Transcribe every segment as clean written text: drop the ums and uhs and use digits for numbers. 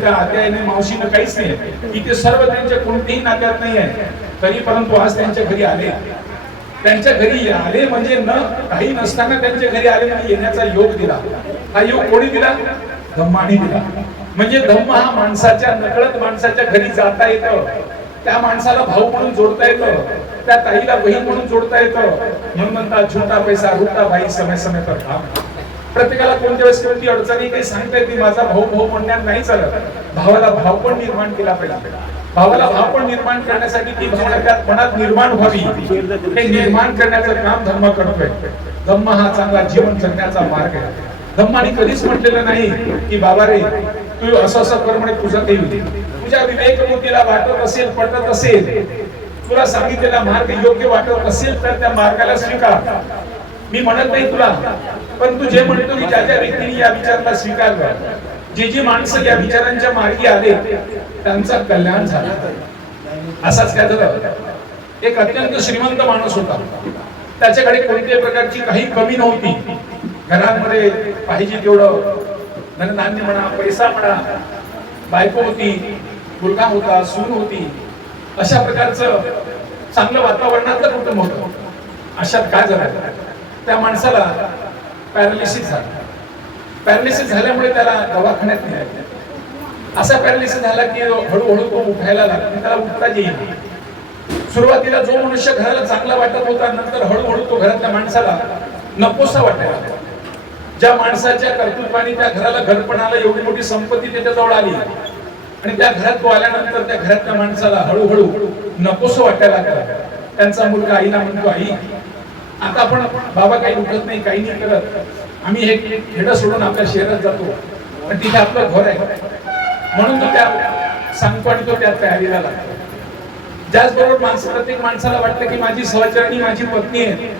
चुलत्या आत्या नाही, मावशीनं काहीच नाही, इथे सर्व त्यांच्या कोणतेही नात्यात नाही आहे. तरी परंतु आज त्यांच्या घरी आले. त्यांच्या घरी आले म्हणजे न काही नसताना त्यांच्या घरी आले म्हणजे येण्याचा योग दिला. हा योग कोणी दिला? धम्माने दिला. म्हणजे धम्म हा माणसाच्या नकळत माणसाच्या घरी जाता येतं, त्या माणसाला भाऊ म्हणून जोडता येतं, त्या ताईला बहीण म्हणून जोडता येतं. म्हणून म्हणतात छोटा पैसा रूठा भाई समय समय पर काम. प्रत्येकाला कोणत्या वेळेस कोणती अडचणी काही सांगता येते. माझा भाऊ भाऊ म्हणण्यात नाही चालत. भावाला भाव पण निर्माण केला पाहिजे. भावाला भाव पण निर्माण करण्यासाठी ती भावना त्यात मनात निर्माण व्हावी, हे निर्माण करण्याचं काम धम्म करतोय. धम्म हा चांगला जीवन जगण्याचा मार्ग आहे. धम्माने कधीच म्हटलेलं नाही की बाबा रे तू असं असं कर म्हणे तुझं काही होईल. तुझ्या विवेक बुद्धीला वाटत असेल, पटत असेल, तुला सांगितलेला मार्ग योग्य वाटत असेल तर त्या मार्गाला स्वीकार. मी म्हणत नाही तुला, पण तू जे म्हणतो की ज्या ज्या व्यक्तीने या विचाराला स्वीकारलं, जी माणसं या विचारांच्या मार्गी आले त्यांचं कल्याण झालं. असाच काय झालं, एक अत्यंत श्रीमंत माणूस होता. त्याच्याकडे कोणत्याही प्रकारची काही कमी नव्हती. घरामध्ये पाहिजे तेवढं धनधान्य म्हणा, पैसा म्हणा, बायको होती, मुलगा होता, सून होती, अशा प्रकारचं चांगलं वातावरणातलं कुटुंब होतं. अशात काय झालं, त्या माणसाला पॅरालिसिस झाला. पॅरालिसिस झाल्यामुळे त्याला दवाखान्यात नेलं. असा पॅरालिसिस झाला की हळूहळू तो उठायला लागला, त्याला उठता येईल. सुरुवातीला जो मनुष्य घराला चांगला वाटत होता, नंतर हळूहळू तो घरातल्या माणसाला नकोसा वाटायला लागला. ज्या माणसाच्या कर्तृत्वाने त्या घराला घरपणाला एवढी मोठी संपत्ती त्याच्याजवळ आली आणि त्या घरात तो आल्यानंतर त्या घरातल्या माणसाला हळूहळू नकोसं वाटायला लागलं. त्यांचा मुलगा आईला म्हणतो, आई आता आपण बाबा काही उठत नाही, काही नाही करत, आम्ही हे खेडं सोडून आपल्या शहरात जातो, पण तिथे आपलं घर आहे. म्हणून तो त्या सांगतो आणि तो त्यात तयारीला लागतो. त्याचबरोबर प्रत्येक माणसाला वाटतं की माझी सहचरणी, माझी पत्नी आहे,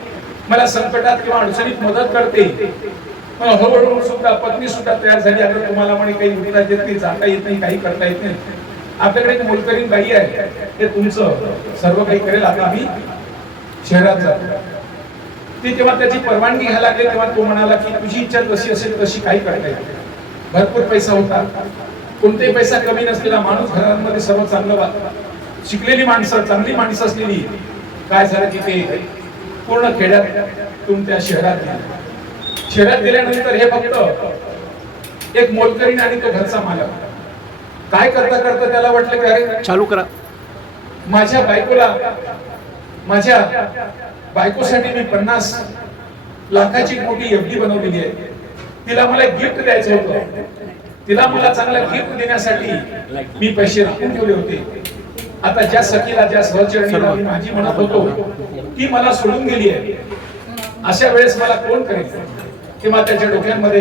मला संकटात किंवा अडचणीत मदत करते. पण हळूहळू सुद्धा पत्नी सुद्धा तयार झाली. आता तुम्हाला म्हणे काही उठता येत नाही, जाता येत नाही, काही करता येत नाही, आपल्याकडे एक मोलकरीण बाई आहे, ते तुमचं सर्व काही करेल, आता आम्ही शहरात जातो. ते तेव्हा त्याची परवानगी घ्यायला लागली. तेव्हा तो म्हणाला की तुझी इच्छा जशी असेल तशी काही करता येईल. भरपूर पैसा होता, कोणताही पैसा कमी नसलेला माणूस, घरांमध्ये सर्व चांगलं शिकलेली माणसं, चांगली माणसं असलेली. काय झालं की ते पूर्ण खेड्यातून त्या शहरात गेले. शहरात गेल्यानंतर हे फक्त एक मोलकरीण आणि तो घरचा मालक. काय करता करता त्याला वाटलं की अरे चालू करा, माझ्या बायकोसाठी मी 50 लाखाची मोठी एफडी बनवलेली आहे. तिला मला गिफ्ट द्यायचं होतं. तिला मला चांगला गिफ्ट देण्यासाठी मी पैसे राखून ठेवले होते. आता ज्या सखीला, ज्या सहचरणीला मी माझी म्हणत होतो ती मला सोडून गेली आहे. अशा वेळेस मला कोण करेल? किंवा त्याच्या डोक्यामध्ये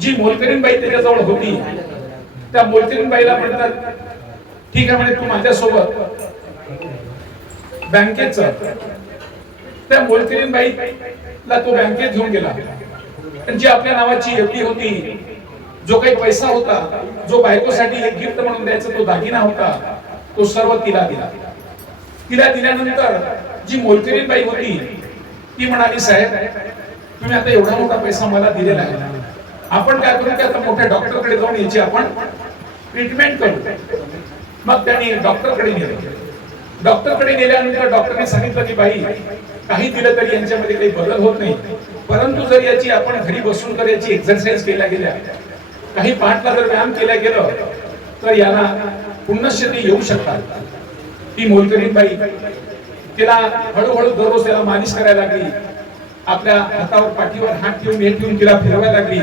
जी मोलकरीण बाई त्याच्याजवळ होती, त्या मोलकरीण बाईला म्हणतात, ठीक आहे म्हणे, तू माझ्यासोबत बँकेत चल. त्या मोलकरीण बाईला तो बँकेत घेऊन गेला. जी आपल्या नावाची एफडी होती, जो काही पैसा होता, जो बायकोसाठी एक गिफ्ट म्हणून द्यायचा तो दागिना होता, तो सर्व तिला दिला. तिला दिल्यानंतर जी मोलकरीण बाई होती ती म्हणाली, साहेब तुम्ही आता एवढा मोठा पैसा मला दिलेला आहे, आपण काय करू की आता मोठ्या डॉक्टरकडे जाऊन याची आपण ट्रीटमेंट करू. मग त्यांनी डॉक्टरकडे नेलं. डॉक्टरकडे नेल्यानंतर डॉक्टरने सांगितलं की बाई काही दिलं तरी यांच्यामध्ये काही बदल होत नाही, परंतु जर याची आपण घरी बसून जर याची एक्सरसाइज केल्या गेल्या, काही पाठला जर व्यायाम केला गेलं तर याला पुनश्चेती येऊ शकतात. ती मोलकरीण बाई तिला हळूहळू दररोज त्याला मालिश करायला लागली. आपल्या हातावर पाठीवर हात ठेवून हे ठेवून तिला फिरवायला लागली.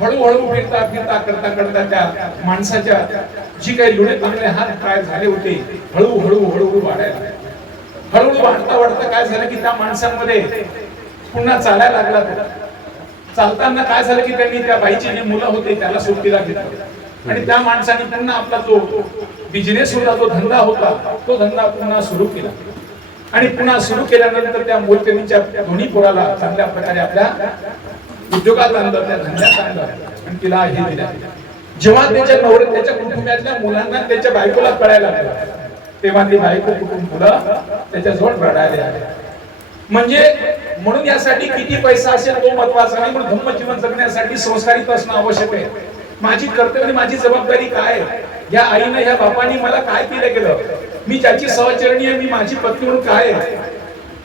हळूहळू फिरता फिरता करता करता त्या माणसाच्या जी काही लुणे चांगले हात पाय झाले होते हळूहळू हळूहळू वाढायला. हळूहळू वाढता वाढता काय झालं की त्या माणसांमध्ये पुन्हा चालायला लागला. चालताना काय झालं की त्यांनी त्या बाईची जी मुलं होते त्याला सोबतीला घेतलं आणि त्या माणसाने पुन्हा आपला जो बिझनेस होता, जो धंदा होता, तो धंदा पुन्हा सुरू केला. आणि पुन्हा सुरू केल्यानंतर त्या मोलकरीणच्या दोन्ही पोराला चांगल्या प्रकारे आपल्या उद्योगात आणलं, त्या धंद्यात आणलं आणि तिला हे दिलं. जेव्हा त्याच्या नवऱ्या, त्याच्या कुटुंबातल्या मुलांना त्याच्या बायकोला कळायला लागलं, तेव्हा ती बायको कुटुंब मुलं त्याच्याजवळ रडायला लागले. म्हणजे म्हणून यासाठी किती पैसा असेल तो महत्वाचा नाही, पण धम्म जीवन जगण्यासाठी संस्कारित असणं आवश्यक आहे. माझी कर्तव्य आणि माझी जबाबदारी काय आहे, या आईनं ह्या बापाने मला काय केलं गेलं, मी ज्याची सहचरणी आहे, मी माझी पत्नी म्हणून काय आहे.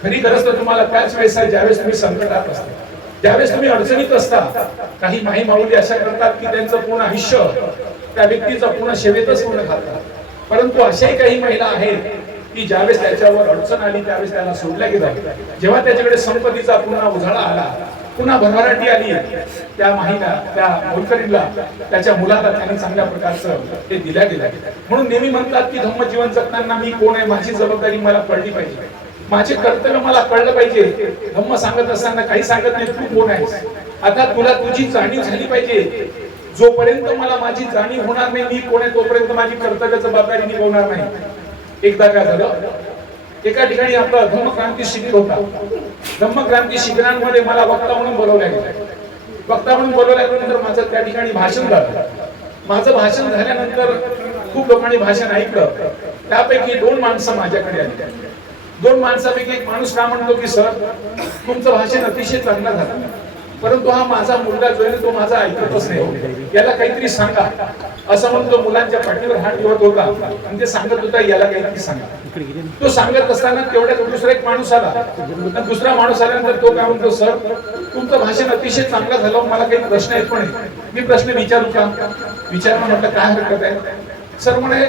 खरी गरज तर तुम्हाला त्याच वेळेस आहे ज्यावेळेस तुम्ही संकटात असता, ज्यावेळेस तुम्ही अडचणीत असता. काही माई माऊली अशा करतात की त्यांचं पूर्ण आयुष्य त्या व्यक्तीचं पूर्ण सेवेतच पूर्ण घालतात. परंतु अशाही काही महिला आहेत की ज्यावेळेस त्याच्यावर अडचण आली त्यावेळेस त्याला सोडल्या गेलं. जेव्हा त्याच्याकडे संपत्तीचा पुन्हा उजाळा आला, पुन्हा भरभराटी आली, त्या महिला त्या मोलकरीणला त्याच्या मुलाला त्यांनी चांगल्या प्रकारचं ते दिल्या गेलं. म्हणून नेहमी म्हणतात की धम्मजीवन जगताना मी कोण आहे, माझी जबाबदारी मला कळली पाहिजे, माझे कर्तव्य मला कळलं पाहिजे. धम्म सांगत असताना काही सांगत नाही, तू कोण आहेस. आता तुला तुझी जाणीव झाली पाहिजे. जोपर्यंत मला माझी जाणीव होणार नाही मी कोण आहे तोपर्यंत माझी कर्तव्य जबाबदारी निभवणार नाही. एकदा काय झालं, एका ठिकाणी आपला धम्मक्रांती शिबिर होता. धम्मक्रांती शिबिरांमध्ये मला वक्ता म्हणून बोलवलं गेलं. वक्ता म्हणून बोलवल्यानंतर माझं त्या ठिकाणी भाषण झालं. माझं भाषण झाल्यानंतर खूप लोकांनी भाषण ऐकलं. त्यापैकी 2 माणसं माझ्याकडे आली. 2 माणसापैकी एक माणूस का म्हणतो की सर तुमचं भाषण अतिशय चांगलं झालं, परंतु हा माझा मुलगा जो आहे तो माझा ऐकतच नाही, याला काहीतरी सांगा. असं म्हणून तो मुलांच्या पाठीवर हात ठेवत होता आणि ते सांगत होता याला काहीतरी सांगा. तो सांगत असताना तेवढ्यात दुसरा एक माणूस आला. दुसरा माणूस आल्यानंतर तो काय म्हणतो, सर तुमचं भाषण अतिशय चांगलं झालं, मला काही प्रश्न आहेत पण मी प्रश्न विचारू का. विचारणं म्हटलं काय हरकत आहे. सर म्हणे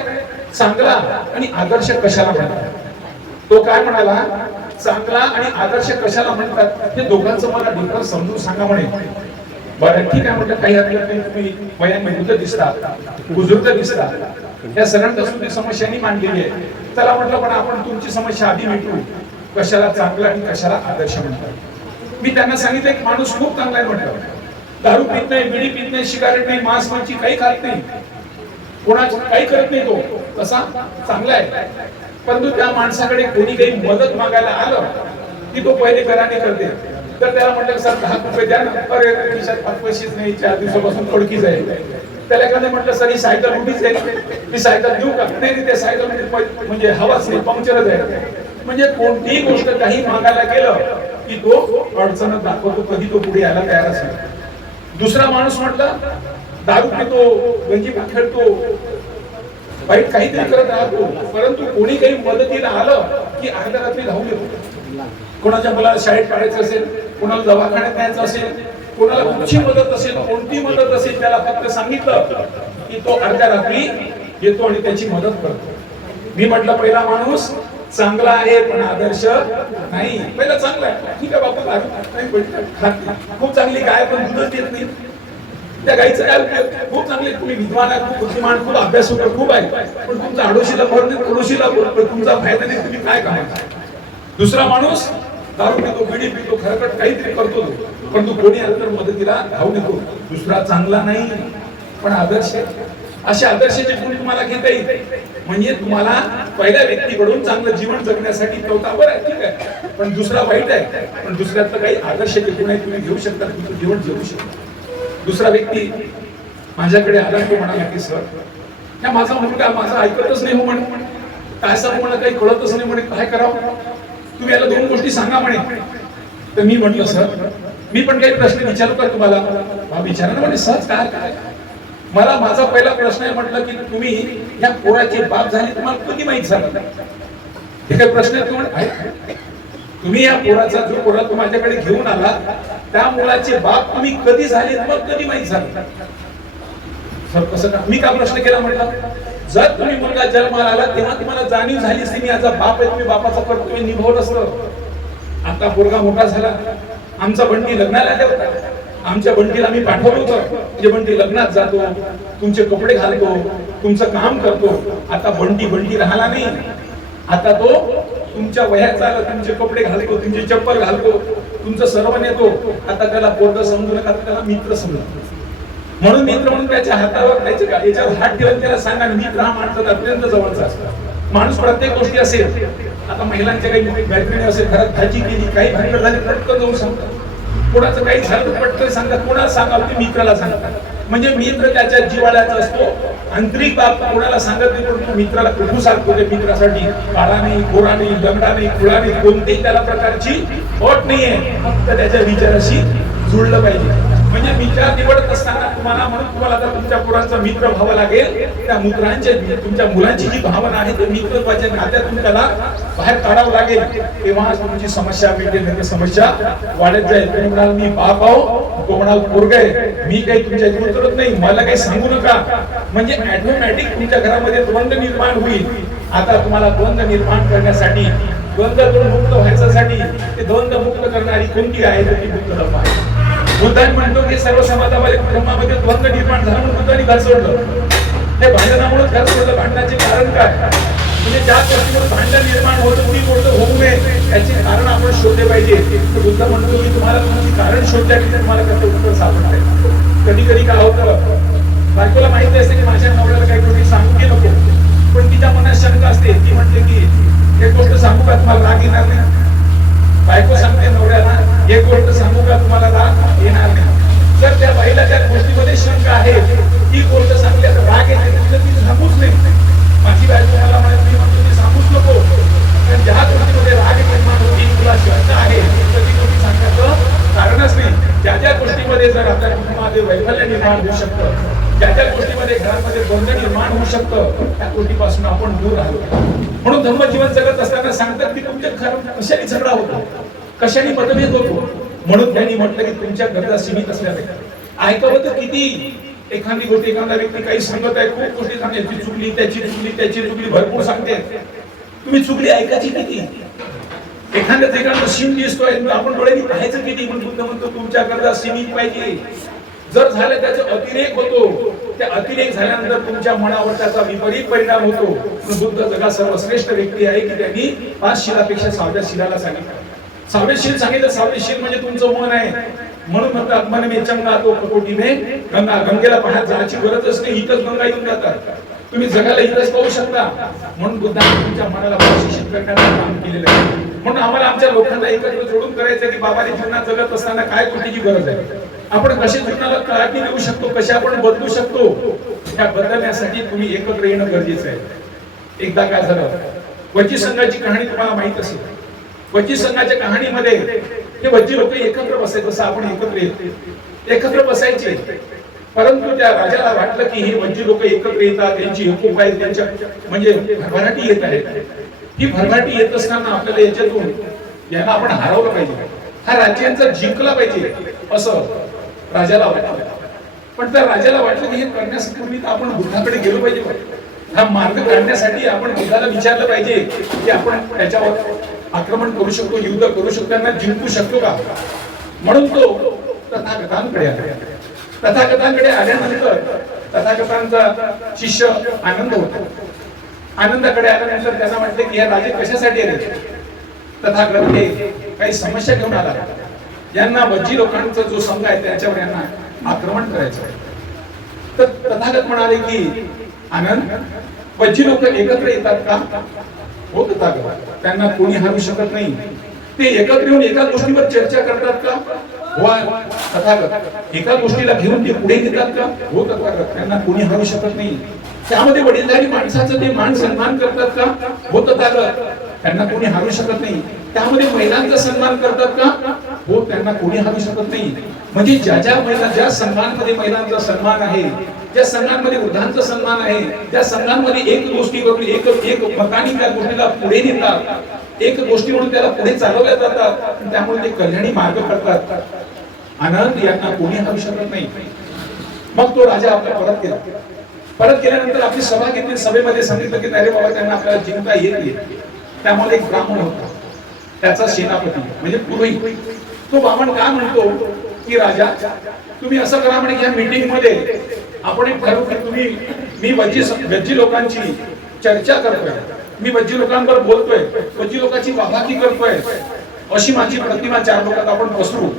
चांगला आणि आदर्श कशाला म्हणतात. तो काय म्हणाला, चांगला आणि आदर्श कशाला म्हणतात हे दोघांचं मला डिफरन्स समजून सांगा म्हणे. बरं ठीक आहे म्हटलं, काही हरकत नाही, तुम्ही वयामध्ये दिसता, बुजुर्ग दिसता, या सरळ कसोटी समस्यांनी मांडलेली आहे. चला म्हटलं पण आपण तुमची समस्या आधी मिटवू, कशाला चांगला आणि कशाला आदर्श म्हणतात. मी त्यांना सांगितलं एक माणूस खूप चांगला आहे म्हटलं, दारू पित नाही, बिडी पित नाही, सिगारेट नाही, मांस मच्छी काही खात नाही, कोणाचं काही करत नाही, तो कसा चांगला आहे. परंतु त्या माणसाकडे कोणी काही मदत मागायला आलं की तो पहिले कराने करते. तर त्याला म्हटलं सर 10 रुपये द्या ना. अरे खिशात 5 पैसेच नाही, 4 दिवसापासून थोडकीच आहे. त्याला एखादं म्हटलं सर ही सायकल उभीच आहे, मी सायकल देऊ का. नाही त्या सायकल म्हणजे हवाच नाही, पंक्चरच आहे. म्हणजे कोणतीही गोष्ट काही मागायला गेलं की तो अडचणच दाखवतो, कधी तो पुढे यायला तयारच नाही. दुसरा माणूस म्हटलं दारू पितो, गंजी खेळतो, वाईट काहीतरी करत राहतो, परंतु कोणी काही मदतीला आलं की अर्ध्या रात्री धावून येतो. कोणाच्या मुलाला शाळेत काढायचं असेल, कोणाला दवाखान्यात न्यायचं असेल, कोणाला कुठची मदत असेल, कोणती मदत असेल, त्याला फक्त सांगितलं की तो अर्ध्या रात्री येतो आणि त्याची मदत करतो. मी म्हटलं पहिला माणूस चांगला आहे पण आदर्श नाही. पहिला चांगला आहे, ठीक आहे बाबा, खूप चांगली गाय पण दूधच देत नाही, त्या गाईचं काय उपयोग. खूप चांगले, तुम्ही विद्वान आहे, खूप बुद्धिमान, खूप अभ्यास होतो, खूप आहे, पण तुमचा आडोशीला भर नाही, पडोशीला तुमचा फायदा नाही, तुम्ही काय कमावता. दुसरा माणूस दारू पितो, बिडी पितो, खरकट काहीतरी करतो, परंतु कोणी आलं तर मदतीला धावून येतो. दुसरा चांगला नाही पण आदर्श. असे आदर्शाचे गुण तुम्हाला घेता येईल. म्हणजे तुम्हाला पहिल्या व्यक्तीकडून चांगलं जीवन जगण्यासाठी कळता, बरं आहे ठीक आहे, पण दुसरा वाईट आहे, पण दुसऱ्यातलं काही आदर्शाचे गुण आहे, तुम्ही घेऊ शकता, तुमचं जीवन जगू शकता. दुसरा व्यक्ती माझ्याकडे आला, तो म्हणाला की सर या माझा मुलगा माझा ऐकतच नाही हो म्हणे, काय सांगू मला काही कळतच नाही म्हणे, काय करावं, तुम्ही याला 2 गोष्टी सांगा म्हणे. तर मी म्हटलं सर मी पण काही प्रश्न विचारू का तुम्हाला. विचारा ना म्हणे. सहज काय मला माझा पहिला प्रश्न आहे म्हटलं की तुम्ही या पोराचे बाप झाले तुम्हाला कधी माहित झालं. हे काही प्रश्न आहे. तुम्ही या पोराचा जो पोरा तो माझ्याकडे घेऊन आला त्या मुलाचे बाप तुम्ही कधी झाले तुम्हाला कधी माहित झालं. सर कसं का. मी का प्रश्न केला म्हटलं, जर तुम्ही मुलगा जन्माला आला तेव्हा तुम्हाला जाणीव झाली असती मी याचा बाप आहे, तुम्ही बापाचं कर्तव्य निभावलं असतं. आता पोरगा मोठा झाला, आमचा बंटी लग्नाला आला होता, आमच्या बंटीला आम्ही पाठवलं होतं, म्हणजे बंटी लग्नात जातो, तुमचे कपडे घालतो, तुमचं काम करतो. आता बंटी राहिला नाही, आता तो तुमच्या वयाचा आला, तुमचे कपडे घालतो, तुमची चप्पल घालतो, तुमचं सर्व नेतो. आता त्याला पोरगा समजू नका, त्याला मित्र समजा. म्हणून मित्र म्हणून त्याच्या हातावर याच्यावर हात ठेवून त्याला सांगा मित्र हा माणसाचा अत्यंत जवळचा असतो माणूस. प्रत्येक गोष्टी असेल, आता महिलांच्या काही मैत्रिणी असेल, घरात भाजी केली, काही भांडण झाली, पटकन जाऊन सांगतात. कोणाचं काही झालं पटकन सांगतात, कोणाला सांगावं ते मित्राला सांगतात. म्हणजे मित्र त्याच्या जिव्हाळ्याचा असतो. आंतरिक बाब कोणाला सांगत नाही, पण तो मित्राला कुठून सांगतो. त्या मित्रासाठी काळा नाही, गोरा नाही, लंगडा नाही, खुळा नाही, कोणतीही त्याला प्रकारची अट नाहीये, फक्त त्याच्या विचाराशी जुळलं पाहिजे. म्हणजे विचार निवडत असताना तुम्हाला म्हणून तुम्हाला आता तुमच्या पोरांचा मित्र व्हावं लागेल. त्या मित्रांचे तुमच्या मुलांची जी भावना आहे ते मित्रत्वाच्या नात्यातून त्याला बाहेर काढावं लागेल. तेव्हा तुमची समस्या मिळते, नाही समस्या वाढत जाईल. तुम्ही म्हणाल मी बाप आहो, तो म्हणाल पोरग आहे, मी काही तुमच्या उतरत नाही, मला काही सांगू नका. म्हणजे ऑटोमॅटिक तुमच्या घरामध्ये द्वंद्व निर्माण होईल. आता तुम्हाला द्वंद्व निर्माण करण्यासाठी, द्वंद्वातून मुक्त व्हायच्यासाठी ते द्वंद्व मुक्त करणारी कोणती आहे तर ती बुद्ध धर्म आहे. बुद्धांनी म्हणतो की सर्व समाजामध्ये धर्मामध्ये द्वंद्व निर्माण झाला म्हणून बुद्धांनी घर सोडलं. ते भांडणामुळे घर सोडलं. भांडणाचे कारण काय? म्हणजे ज्या गोष्टीवर भांडण निर्माण होतं ती गोष्ट होऊ नये याचे कारण आपण शोधले पाहिजे. तर बुद्ध म्हणतो की तुम्हाला तुमची कारण शोधल्या की तुम्हाला कसं उत्तर सापडतंय. कधी कधी काय होतं, बायकोला माहिती असते की माझ्या नवऱ्याला काही गोष्टी सांगू की नको, पण तिच्या मनात शंका असते. ती म्हणते की एक गोष्ट सांगू का तुम्हाला राग येणार नाही. बायको सांगते नवऱ्याला एक गोष्ट सांगू का तुम्हाला राग येणार नाही. जर त्या बाईला त्या गोष्टीमध्ये शंका आहे, ती गोष्ट सांगल्या तर राग येते, तर ती सांगूच नाही. माझी बायको मला म्हणत मी म्हणतो ती सांगूच नको, कारण ज्या गोष्टीमध्ये राग निर्माण होती तुला शंका आहे तर ती गोष्टी सांगण्याचं कारणच नाही. ज्या ज्या गोष्टीमध्ये जर आपल्या कुटुंबामध्ये वैफल्य निर्माण होऊ शकतं, ज्या ज्या गोष्टीमध्ये घरामध्ये द्वंद्व निर्माण होऊ शकतं, त्या गोष्टीपासून आपण दूर राहावं. म्हणून धर्मजीवन जगत असताना सांगतात की तुमच्या घरात कशाने झगडा होतो, कशाने मतभेद होतो. म्हणून त्यांनी म्हटलं की तुमच्या गरजा सीमित असल्या पाहिजे. ऐकावं तर किती. एखादी गोष्ट एखादा व्यक्ती काही सांगत आहे, खूप गोष्टी सांगते, ती चुकली, त्याची चुकली, त्याची चुकली, भरपूर सांगते. तुम्ही चुकली ऐकायची किती? एखाद्या ठिकाणी सीम दिसतोय, आपण डोळ्यांनी पाहायचं किती? म्हणून बुद्ध म्हणतो तुमच्या गरजा सीमित पाहिजे. जर झालं त्याचा अतिरेक होतो, त्या अतिरेक झाल्यानंतर तुमच्या मनावर त्याचा विपरीत परिणाम होतो. बुद्ध जगात सर्वश्रेष्ठ व्यक्ती आहे की त्यांनी 5 शिलापेक्षा 6व्या शिलाला सांगितलं. 6वे शील सांगितलं. 6वे शील म्हणजे तुमचं मन आहे. म्हणून म्हणतात मन में चंगा तो ककोटीने गंगा. गंगेला पाहत जायची गरजच नाही, इथंच गंगा येऊन जातात. तुम्ही जगाला इथंच पाहू शकता. म्हणून बुद्धाने तुमच्या मनाला प्रशिक्षित करण्याचं काम केलेलं आहे. म्हणून आम्हाला आमच्या लोकांना एकत्र जोडून करायचं की बाबाने जीवनात जगत असताना काय गोष्टीची गरज आहे, आपण कसे जीवनाला काळजी देऊ शकतो, कसे आपण बदलू शकतो, त्या बदलण्यासाठी तुम्ही एकत्र येणं गरजेचं आहे. एकदा काय झालं, वज्जी संघाची कहाणी तुम्हाला माहित असेल. वज्जी संघाच्या कहाणीमध्ये हे वज्जी लोक एकत्र बसायचे, जसं आपण एकत्र बसायचे. परंतु त्या राजाला वाटलं की हे वज्जी लोक एकत्र येतात, त्यांची हुकूक आहे, त्यांच्या म्हणजे भरभराटी येत आहे. ही भरभराटी येत असताना आपल्याला याच्यातून यांना आपण हरवलं पाहिजे, हा राज्यांचा जिंकला पाहिजे असं राजाला वाटलं. पण त्या राजाला वाटलं की हे करण्यापूर्वी आपण बुद्धाकडे गेलो पाहिजे. हा मार्ग काढण्यासाठी आपण बुद्धाला विचारलं पाहिजे की आपण त्याच्यावर आक्रमण करू शकतो, युद्ध करू शकतो, त्यांना जिंकू शकतो का. म्हणून तो तथागतांकडे आला. तथागतांकडे आल्यानंतर तथागतांचा शिष्य आनंद होता. आनंदाकडे आल्यानंतर त्यांना वाटले की हे राजे कशासाठी आले. तथागत हे काही समस्या घेऊन आला. यांना वज्जी लोकांचा जो संघ आहे त्याच्यावर यांना आक्रमण करायचं आहे. तर तथागत म्हणाले की आनंद, वज्जी लोक एकत्र येतात का. हो तथागत, त्यांना कोणी हारू शकत नाही. ते एकत्र येऊन एका गोष्टीवर चर्चा करतात का. हो तथागत, एका गोष्टीला घेऊन ते पुढे घेतात का. हो तथागत, त्यांना कोणी हारू शकत नाही. त्यामध्ये वडीलधारी माणसाचं ते मान सन्मान करतात का. हो तथागत, त्यांना कोणी हारू शकत नाही. त्यामध्ये महिलांचा सन्मान करतात का. हो, त्यांना कोणी हारू शकत नाही. म्हणजे ज्या संघांमध्ये महिलांचा सन्मान आहे, ज्या संघांमध्ये वृद्धांचा सन्मान आहे, त्या संघांमध्ये एक गोष्टी करून एक मताने त्या गोष्टीला पुढे नेतात, एक गोष्टी म्हणून त्याला पुढे चालवल्या जातात, त्यामुळे ते कल्याणी मार्ग करतात. आनंद यांना कोणी हारू शकत नाही. मग तो राजा आपल्या परत केल्यानंतर आपली सभा घेतली. सभेमध्ये सांगितलं की अरे बाबा त्यांना आपल्याला जिंकता येत नाही. त्यामुळे एक ब्राह्मण होता, त्याचा सेनापती म्हणजे पुरोहित. तो ब्राह्मण काय म्हणतो की राजा तुम्ही असं करा म्हणे, या मीटिंग मध्ये आपण एक ठरवू की मी वज्जी लोकांची चर्चा करतोय, मी वज्जी लोकांवर बोलतोय, वज्जी लोकांची वाहवाही करतोय, अशी माझी प्रतिमा 4 लोकांत आपण पसरू.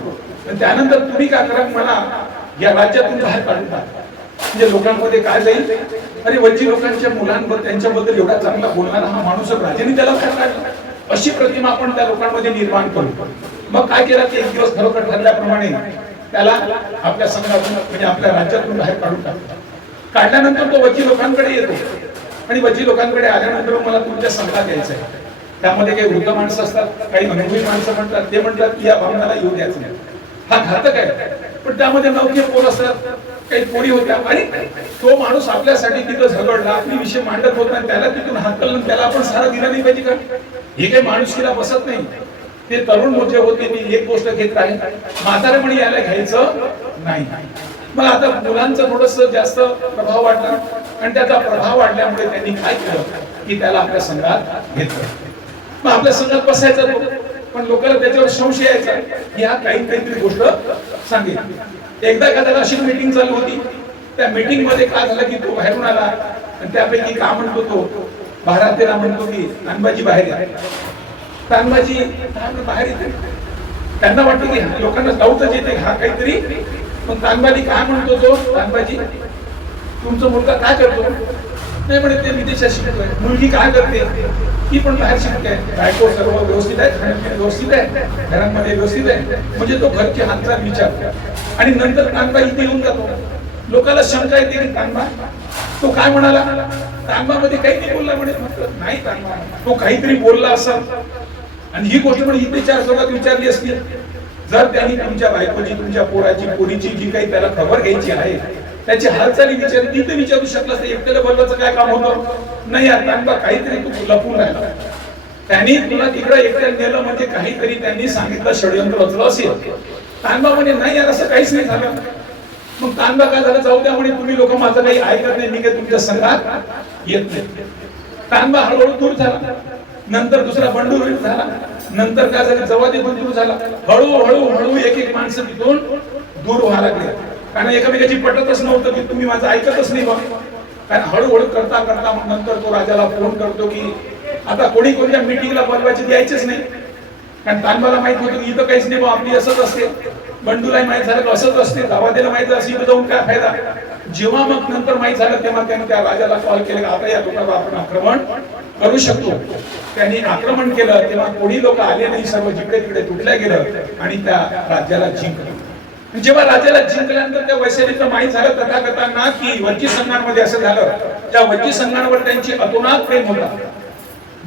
त्यानंतर तुम्ही काय करा, मला या राज्यातून बाहेर काढून टाका. म्हणजे लोकांमध्ये काय जाईल, अरे वज्जी लोकांच्या मुलांबद्दल त्यांच्याबद्दल एवढा चांगला बोलणारा हा माणूस राजाने त्याला बाहेर काढला, अशी प्रतिमा आपण त्या लोकांमध्ये निर्माण करू. मग काय केलं की एक दिवस खरोखर ठरल्याप्रमाणे त्याला आपल्या संघातून म्हणजे आपल्या राज्यातून बाहेर काढून टाकलं. काढल्यानंतर तो वज्जी लोकांकडे येतो आणि वज्जी लोकांकडे आल्यानंतर मला तुमच्या संघात यायचं आहे. त्यामध्ये काही वृद्ध माणसं असतात, काही अनुभवी माणसं म्हणतात, ते म्हणतात की या ब्राह्मणाला येऊ द्यायचं नाही, हा घातक आहे. पण त्यामध्ये नवखे पोर असतात, काही पोरी होत्या. आणि तो माणूस आपल्यासाठी तिथं झगडला, आपली विषय मांडत होता आणि त्याला तिथून हाकललं, त्याला आपण सारा दिला नाही पाहिजे का? हे काही माणुसकीला बसत नाही. ते तरुण मोठे होते, ती एक गोष्ट घेत राहील, म्हातारेपणी यायला घ्यायचं नाही. मग आता मुलांचं थोडस जास्त प्रभाव वाढला आणि त्याचा प्रभाव वाढल्यामुळे त्यांनी काय केलं की त्याला आपल्या संघात घेतलं. मग आपल्या संघात बसायचा तो, पण लोकांना त्याच्यावर संशय यायचा की हा काहीतरी गोष्ट सांगेल. एकदा का त्याला अशी मीटिंग चालू होती, त्या मीटिंग मध्ये काय झालं की तो बाहेरून आला आणि त्यापैकी का म्हणतो तो बाहेर त्याला म्हणतो की तानबाजी बाहेर या. तानबाजी बाहेर येते, त्यांना वाटतं की लोकांना डाऊटच येते हा काहीतरी. मग तानबाजी काय म्हणतो तो, तानबाजी तुमचा मुलगा काय करतो? नाही म्हणे ते विदेशात शिकतोय. मुलगी काय करते? ती पण बाहेर शिकते. बायको सर्व व्यवस्थित आहे, खाण्यापिण्यात व्यवस्थित आहे, घरांमध्ये व्यवस्थित आहे. म्हणजे तो घरचे हालचाल विचारतो आणि नंतर तानबा इथे येऊन जातो. लोकांना शंका येते की तानबा तो काय म्हणाला, तानबामध्ये काही नाही बोलला म्हणे. नाही तानबा तो काहीतरी बोलला असं. आणि ही गोष्ट पण इथे चार चौकात विचारली असती, जर त्यांनी तुमच्या बायकोची, तुमच्या पोराची, पोरीची जी काही त्याला खबर घ्यायची आहे त्याची हालचाली विचारली, तिथे विचारू शकलं असतं. एकट्याला बोलवायचं काय काम होतं? नाही यार तानबा काहीतरी तू लपून राहिला, त्यांनी तुला तिकडे एकट्याला नेलं म्हणजे काहीतरी त्यांनी सांगितलं, षडयंत्र रचलं असेल. तानबा म्हणे नाही यार असं काहीच नाही झालं. मग तानबा काय झालं, जाऊ द्या म्हणे, तुम्ही लोक माझं काही ऐकत नाही, मी काही तुमच्या संघात येत नाही. तानबा हळूहळू दूर झाला. नंतर दुसरा बंडू झाला. नंतर काय झालं, जवा ते दूर झाला. हळूहळू एक एक माणसं तिथून दूर व्हायला लागले, कारण एकमेकाची पटतच नव्हतं की तुम्ही माझं ऐकतच नाही बा. कारण हळूहळू करता करता मग नंतर तो राजाला फोन करतो की आता कोणी कोणत्या मीटिंगला बोलवायचे द्यायचेच नाही. कारण तानबाला माहित होतं की इथं काहीच नाही बा, आपली असंच असते. बंडूलाही माहित झालं की असंच असते, दावादेला माहित असेल इथं जाऊन काय फायदा. जेव्हा मग नंतर माहित झालं तेव्हा त्याने त्या राजाला कॉल केला, आता या लोकांवर आपण आक्रमण करू शकतो. त्यांनी आक्रमण केलं तेव्हा कोणी लोक आले नाही, सर्व जिकडे तिकडे तुटल्या गेलं आणि त्या राज्याला जिंकलं. जेव्हा राजाला जिंकल्यानंतर त्या वैशालीचं माहित झालं तथागतांना की वज्जी संघांमध्ये असं झालं. त्या वज्जी संघांवर त्यांची अतोनात प्रेम होता,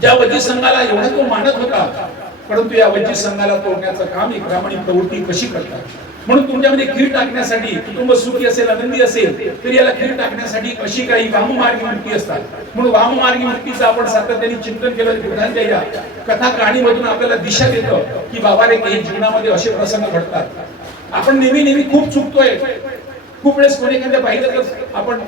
ज्या वज्जी संघाला एवढा तो मानत होता. परंतु या वज्जी संघाला तोडण्याचं काम ही ब्राह्मणी प्रवृत्ती कशी करतात. म्हणून तुमच्यामध्ये खीर टाकण्यासाठी, कुटुंब सुखी असेल, आनंदी असेल, तर याला खीर टाकण्यासाठी अशी काही वाममार्गी मुक्ती असतात. म्हणून वाममार्गी मुक्तीचं आपण सातत्याने चिंतन केलं. बुद्धांच्या या कथा कहाणीमधून आपल्याला दिशा देतं की बाबाने काही जीवनामध्ये असे प्रसंग घडतात. आपण नेहमी खूप चुकतोय. खूप वेळेस कोणी एखाद्या पाहिलं तर आपण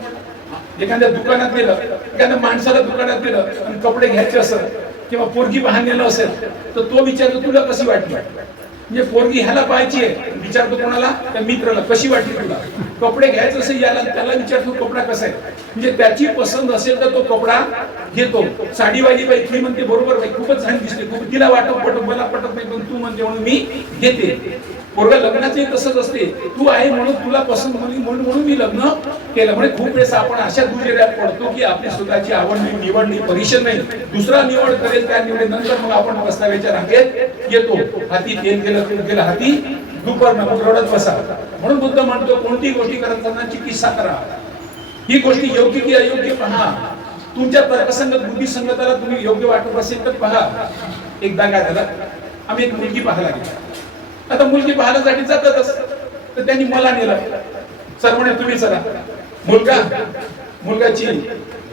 एखाद्या दुकानात गेलं, एखाद्या माणसाला दुकानात गेलं आणि कपडे घ्यायचे असेल किंवा पोरगी पाहण्याला असेल तर तो विचारतो तुला कशी वाटली. म्हणजे पोरगी ह्याला पाहायची आहे, विचारतो कोणाला, त्या मित्राला कशी वाटली तुला. कपडे घ्यायचं असेल याला, त्याला विचारतो कपडा कसा आहे. म्हणजे त्याची पसंत असेल तर तो कपडा घेतो. साडीवाली बाई ती म्हणते बरोबर बाई खूपच छान दिसते, खूप तिला वाटत मला पटत नाही पण तू म्हणते म्हणून मी घेते. पोरगा लग्नाचंही तसंच असते, तू आहे म्हणून तुला पसंत म्हणून मी लग्न केलं. म्हणजे खूप वेळेस आपण अशा दुर्दैवात पडतो की आपली स्वतःची आवड नाही, निवड नाही, परिचय नाही, दुसरा निवड करेल त्या निवडीनंतर मग आपण प्रस्तावाच्या रांगेत येतो. हाती तेल गेलं हाती दुपार नको रडत बसा. म्हणून बुद्ध म्हणतो कोणती गोष्टी करत असताना चिकित्सा करा. ही गोष्टी योग्य की अयोग्य पहा. तुमच्या तर्कसंगत बुद्धिसंगताला तुम्ही योग्य वाटत असेल तर पहा. एकदा काय झालं, आम्ही एक मुलगी पाहायला गेलो. आता मुलगी पाहण्यासाठी जातातच, तर त्यांनी मला नेलं. सर म्हणे तुम्ही चला. मुलगाची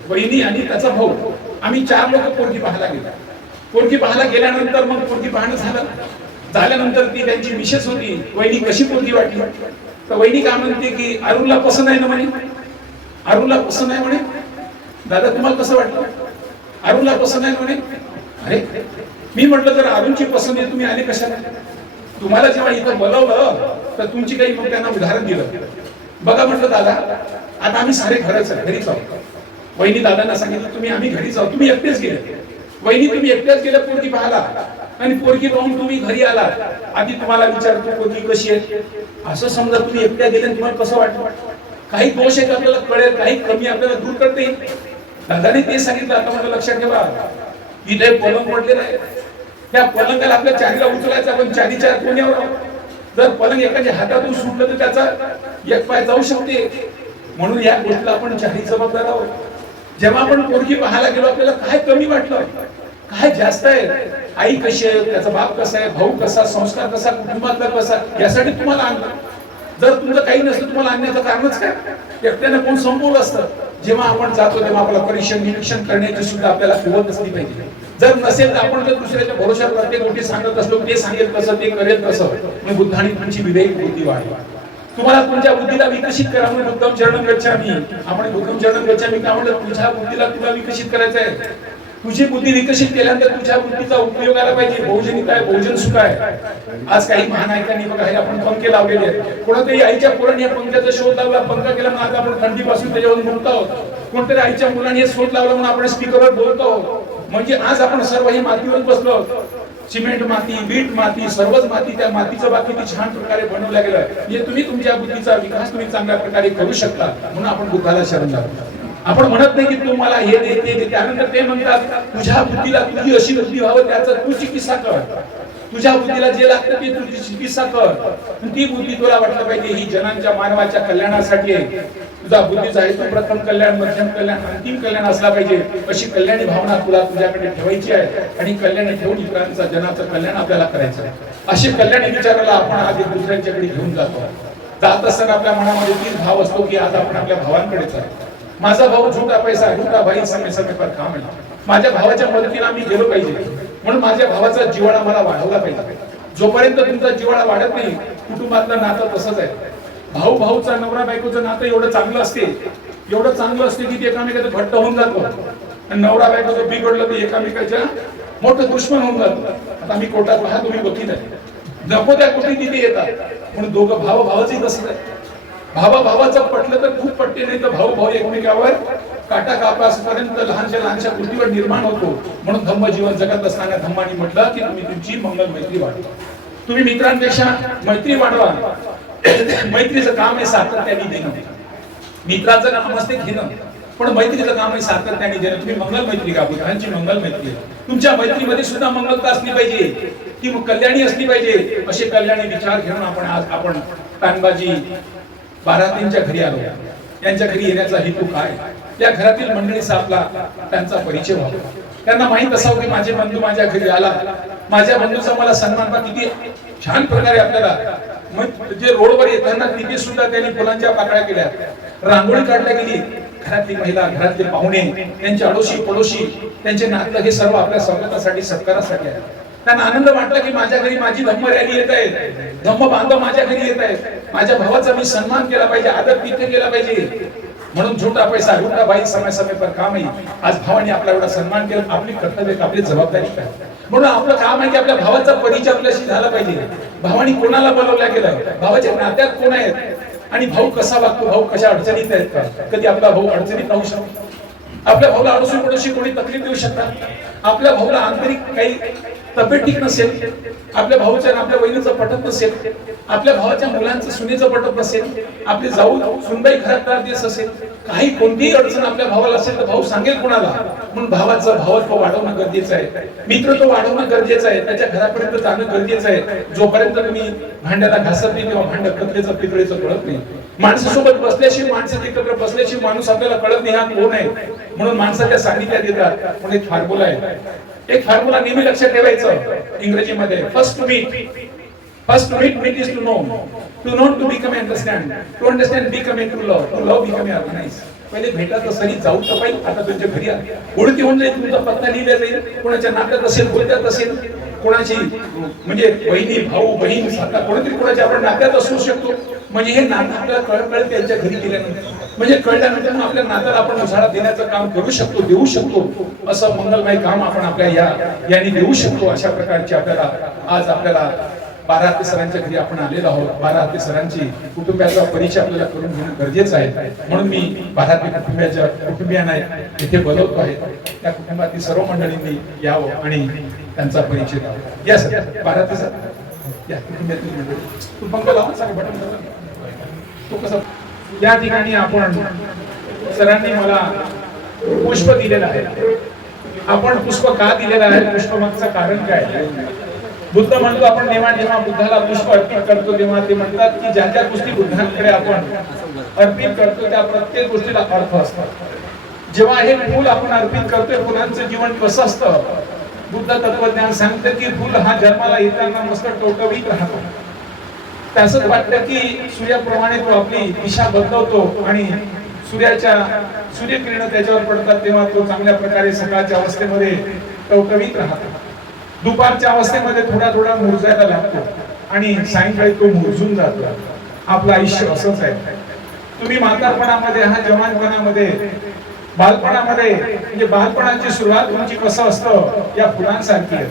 बहिणी आणि त्याचा भाऊ, आम्ही 4 लोक पोरगी पाहायला गेलो. पोरगी पाहायला गेल्यानंतर मग पोरगी पाहणं झाल्यानंतर ती त्यांची मिसेस होती. वहिनी कशी पोरगी वाटली. तर वहिनी काय म्हणते की अरुणला पसंत आहे ना म्हणे. अरुणला पसंत आहे म्हणे. दादा तुम्हाला कसं वाटलं. अरुणला पसंत आहे म्हणे. अरे मी म्हटलं तर अरुणची पसंत आहे, तुम्ही आले कशाला. तुम्हाला जेव्हा इथं बोलवलं तर तुमची काही मग त्यांना उदाहरण दिलं. बघा म्हटलं दादा आता आम्ही सारे घरी जाऊ. वहिनी दादांना सांगितलं आम्ही घरी जाऊ. तुम्ही एकटेच गेले. वहिनी तुम्ही एकटेच गेले पोरगी पाहायला आणि पोरगी पाहून तुम्ही घरी आला. आधी तुम्हाला विचारतो पोरगी कशी आहे. असं समजा तुम्ही एकट्या गेले तुम्हाला कसं वाटतं. काही दोष आहे आपल्याला कळेल, काही कमी आपल्याला दूर करता येईल. दादाने ते सांगितलं. आता मला लक्षात ठेवा इथे पलंग पडलेला आहे, त्या पलंगाला आपल्या चारीला उचलायचा, पण चारीच्या कोण्यावर. जर पलंग एखाद्या हातातून सुटलं तर त्याचा एक पाय जाऊ शकते. म्हणून या गोष्टीला आपण चारी जबाबदार आहोत. जेव्हा आपण पोरगी पाहायला गेलो आपल्याला काय कमी वाटलं, काय जास्त आहे. आई कशी आहे, त्याचा बाप कसा आहे, भाऊ कसा, संस्कार कसा, कुटुंबातला कसा, यासाठी तुम्हाला आणलं. जर तुमचं काही नसतं तुम्हाला आणण्याचं कारणच काय? एकट्याने कोण संपवलं असतं? जेव्हा आपण जातो तेव्हा आपला परीक्षण निरीक्षण करण्याची सुद्धा आपल्याला कुवत असली पाहिजे. जर नसेल तर आपण जर दुसऱ्याच्या भरोशावर प्रत्येक गोष्टी सांगत असलो, ते सांगेल कसं ते करेल कसं, मग बुद्धाने तुमची विवेक बुद्धी वाढवा. तुम्हाला तुमच्या बुद्धीला विकसित करा म्हणून बुद्धम चरणम गच्छामि. आपण बुद्धम चरणम गच्छामि का म्हणलं? तुझ्या बुद्धीला तुला विकसित करायचं आहे. तुझी बुद्धी विकसित केल्यानंतर तुझ्या बुद्धीचा उपयोग आला पाहिजे. भोजन काय? भोजन सुख आहे. आज काही महानायकांनी बघा हे आपण पंखे लावलेले आहेत. कोणतरी आईच्या पोरांनी या पंख्याचा शोध लावला, पंखा केला म्हणून आज आपण थंडीपासून त्याच्यावर मुक्त आहोत. कोणतरी आईच्या मुलांनी हे शोध लावला म्हणून आपण स्पीकरवर बोलतो आहोत. म्हणजे आज आपण सर्व हे मातीवर बसलो. सिमेंट माती, वीट माती, सर्वच माती, त्या मातीचं बाकी किती छान प्रकारे बनवलं गेलं. हे तुम्ही तुमच्या बुद्धीचा विकास तुम्ही चांगल्या प्रकारे करू शकता म्हणून आपण बुद्धाला शरण जातो. आपण म्हणत नाही की तू मला हे दे ते दे. त्यानंतर ते म्हणतात तुझ्या बुद्धीला तुझी अशी बुद्धी व्हावं त्याचा तू चिकित्सा कर. तुझ्या बुद्धीला जे लागतं ते तुझी चिकित्सा कर. ती बुद्धी तुला वाटलं पाहिजे ही जनांच्या मानवाच्या कल्याणासाठी आहे. तुझा बुद्धीचा हेतू प्रथम कल्याण, मध्यम कल्याण, अंतिम कल्याण असला पाहिजे. अशी कल्याणी भावना तुला तुझ्याकडे ठेवायची आहे आणि कल्याणी ठेवून इतरांचं जनाचं कल्याण आपल्याला करायचं आहे. असे कल्याणी विचाराला आपण आधी दुसऱ्यांच्याकडे घेऊन जातो. जात असताना आपल्या मनामध्ये तीच भाव असतो की आज आपण आपल्या भावांकडेच आहे. माझा भाऊ झुटा पैसा झुटा भाई समय समय पर काम आहे. माझ्या भावाच्या मदतीला मी गेलो पाहिजे म्हणून माझ्या भावाचा जिव्हाळा मला वाढवला पाहिजे. जोपर्यंत तुमचा जिव्हाळा वाढत नाही, कुटुंबातलं नातं तसंच आहे. भाऊ भाऊचा, नवरा बायकोचं नातं एवढं चांगलं असते की ते एकामेकाचं घट्ट होऊन जातो. आणि नवरा बायकोचं बिघडलं तर एकामेकाच्या मोठं दुश्मन होऊन जातो. आता आम्ही कोर्टात पाहा तुम्ही बघित आहे, नको त्या गोष्टी तिथे येतात. म्हणून दोघं भाव भावाचंही तसंच आहे. भावाचं पटलं तर खूप पटते, नाही तर भाऊ भाऊ एकमेकावर काटा कापासपर्यंत लहानशा कृतीवर निर्माण होतो. म्हणून धम्म जीवन जगत असताना धम्मानी म्हटलं की तुम्ही तुमची मंगल मैत्री वाढवा. तुम्ही मित्रांपेक्षा मैत्री वाढवा. मैत्रीचं काम आहे सातत्याने देणं. मित्राचं काम असते घेणं, पण मैत्रीचं काम आहे सातत्याने देणं. तुम्ही मंगल मैत्री का? बुद्धांची मंगल मैत्री. तुमच्या मैत्रीमध्ये सुद्धा मंगलता असली पाहिजे, ती कल्याणी असली पाहिजे. असे कल्याणी विचार घेऊन आपण तानबाजी बारातींच्या घरी आलो. त्यांच्या घरी येण्याचा हेतू काय? त्या घरातील मंडळीचा आपला त्यांचा परिचय व्हावा. त्यांना माहित असावं की माझे बंधू माझ्या घरी आला, माझ्या बंधूचा मला सन्मान. किती छान प्रकारे आपल्याला जे रोडवर येताना तिथे सुद्धा त्यांनी फुलांच्या पाकळ्या केल्या, रांगोळी काढल्या गेली. घरातली महिला, घरातले पाहुणे, त्यांचे अडोशी पडोशी, त्यांचे नातं हे सर्व आपल्या स्वागतासाठी सत्कारासाठी आहे. त्यांना आनंद वाटला की माझ्या घरी माझी धम्म रॅली येत आहे, धम्म बांधव माझ्या घरी येत आहेत. माझ्या भावाचा मी सन्मान केला पाहिजे, आदर तिथे केला पाहिजे. म्हणून झुटा पैसा झुटा बाई समय समय पर काम आहे. आज भावाने आपला एवढा सन्मान केला. आपली कर्तव्य, आपली जबाबदारी काय? म्हणून आपलं काम आहे की आपल्या भावाचा परिचय आपल्याशी झाला पाहिजे. भावानी कोणाला बोलवलं गेलं, भावाच्या नात्यात कोण आहेत आणि भाऊ कसा वागतो, भाऊ कशा अडचणीत आहेत का? कधी आपला भाऊ अडचणीत राहू शकतो? आपल्या भाऊला अडोशी पडोशी कोणी तकलीफ देऊ शकतात? आपल्या भाऊला आंतरिक काही तब्येत ठीक नसेल, आपल्या भाऊच्या आपल्या बहिणीचं पटत नसेल, आपल्या भावाच्या मुलांचं सुनेचं पटत नसेल, आपली जाऊ सुनबाई घरात त्रास देत असेल, काही कोणतीही अडचण आपल्या भावाला असेल तर भाऊ सांगेल कोणाला? म्हणून भावाचं भावत्व वाढवणं गरजेचं आहे. मित्रत्व वाढवणं गरजेचं आहे. त्याच्या घरापर्यंत जाणं गरजेचं आहे. जोपर्यंत तुम्ही भांड्याला घासत नाही तेव्हा भांड कथलेचं पितळेचं कळत नाही. माणसासोबत बसल्याशिवाय, माणसात एकत्र बसल्याशिवाय माणूस आपल्याला कळत नाही हा कोण आहे. म्हणून माणसाच्या सानिध्यात येतात. म्हणून एक फॉर्म्युला आहे. एक फॉर्म्युला नेहमी लक्षात ठेवायचं इंग्रजीमध्ये, first to meet is to know to become understand, to understand become to love become organise. पहिले भेटायचं सरी जाऊ तर पाहिजे. आता तुमच्या घरी ओळखी होऊन जाईल, तुमचा पत्ता लिहिला जाईल. कोणाच्या नात्यात असेल, बोलत्यात असेल, कोणाची म्हणजे बहिणी भाऊ बहीण साता कोणतरी कोणाच्या आपण नात्यात असू शकतो. म्हणजे हे नातं आपल्याला कळत त्यांच्या घरी गेल्यानंतर, म्हणजे कळल्यानंतर आपल्या नात्याला आपण उजाळा देण्याचं काम करू शकतो, देऊ शकतो. असं मंगलमय काम आपण आपल्या याने देऊ शकतो. अशा प्रकारची आपल्याला आज आपल्याला बाराहत्ते सरांच्या घरी आपण आलेलो आहोत. बाराहत्ते सरांची कुटुंबाचा परिचय आपल्याला करून घेणं गरजेचं आहे. म्हणून मी बाराहत्ते कुटुंबियांना इथे बोलवतो आहे. त्या कुटुंबातील सर्व मंडळींनी यावं आणि त्यांचा परिचय द्यावा. या सर, बाराहत्ते सर या कुटुंबातील मंडळी, तू पंख लावून सांग बटन तो कसं. या ठिकाणी आपण सरांनी मला पुष्प दिलेलं आहे. आपण पुष्प का दिलेलं आहे, पुष्पमागचं कारण काय? बुद्ध म्हणतो आपण जेव्हा बुद्धाला पुष्प अर्पित करतो तेव्हा ते म्हणतात की ज्या ज्या गोष्टी बुद्धांकडे आपण अर्पित करतो त्या प्रत्येक गोष्टीला अर्थ असतो. जेव्हा हे फूल आपण अर्पित करतोय, फुलांचं जीवन कसं असतं? बुद्ध तत्वज्ञान सांगतं की फुल हा जन्माला येताना मस्त टवटवीत राहतो. त्याच वाटतं की सूर्याप्रमाणे तो आपली दिशा बदलवतो आणि सूर्यकिरण त्याच्यावर पडतात तेव्हा तो चांगल्या प्रकारे सकाळच्या अवस्थेमध्ये टवटवीत राहतो, दुपारच्या अवस्थेमध्ये थोडा थोडा मुरजायला लागतो आणि सायंकाळी तो मुरझून जातो. आपलं आयुष्य असंच आहे. तुम्ही म्हातारपणामध्ये हा जवानपणामध्ये बालपणामध्ये म्हणजे बालपणाची सुरुवात तुमची कसं असतं या फुलांसारखी आहे.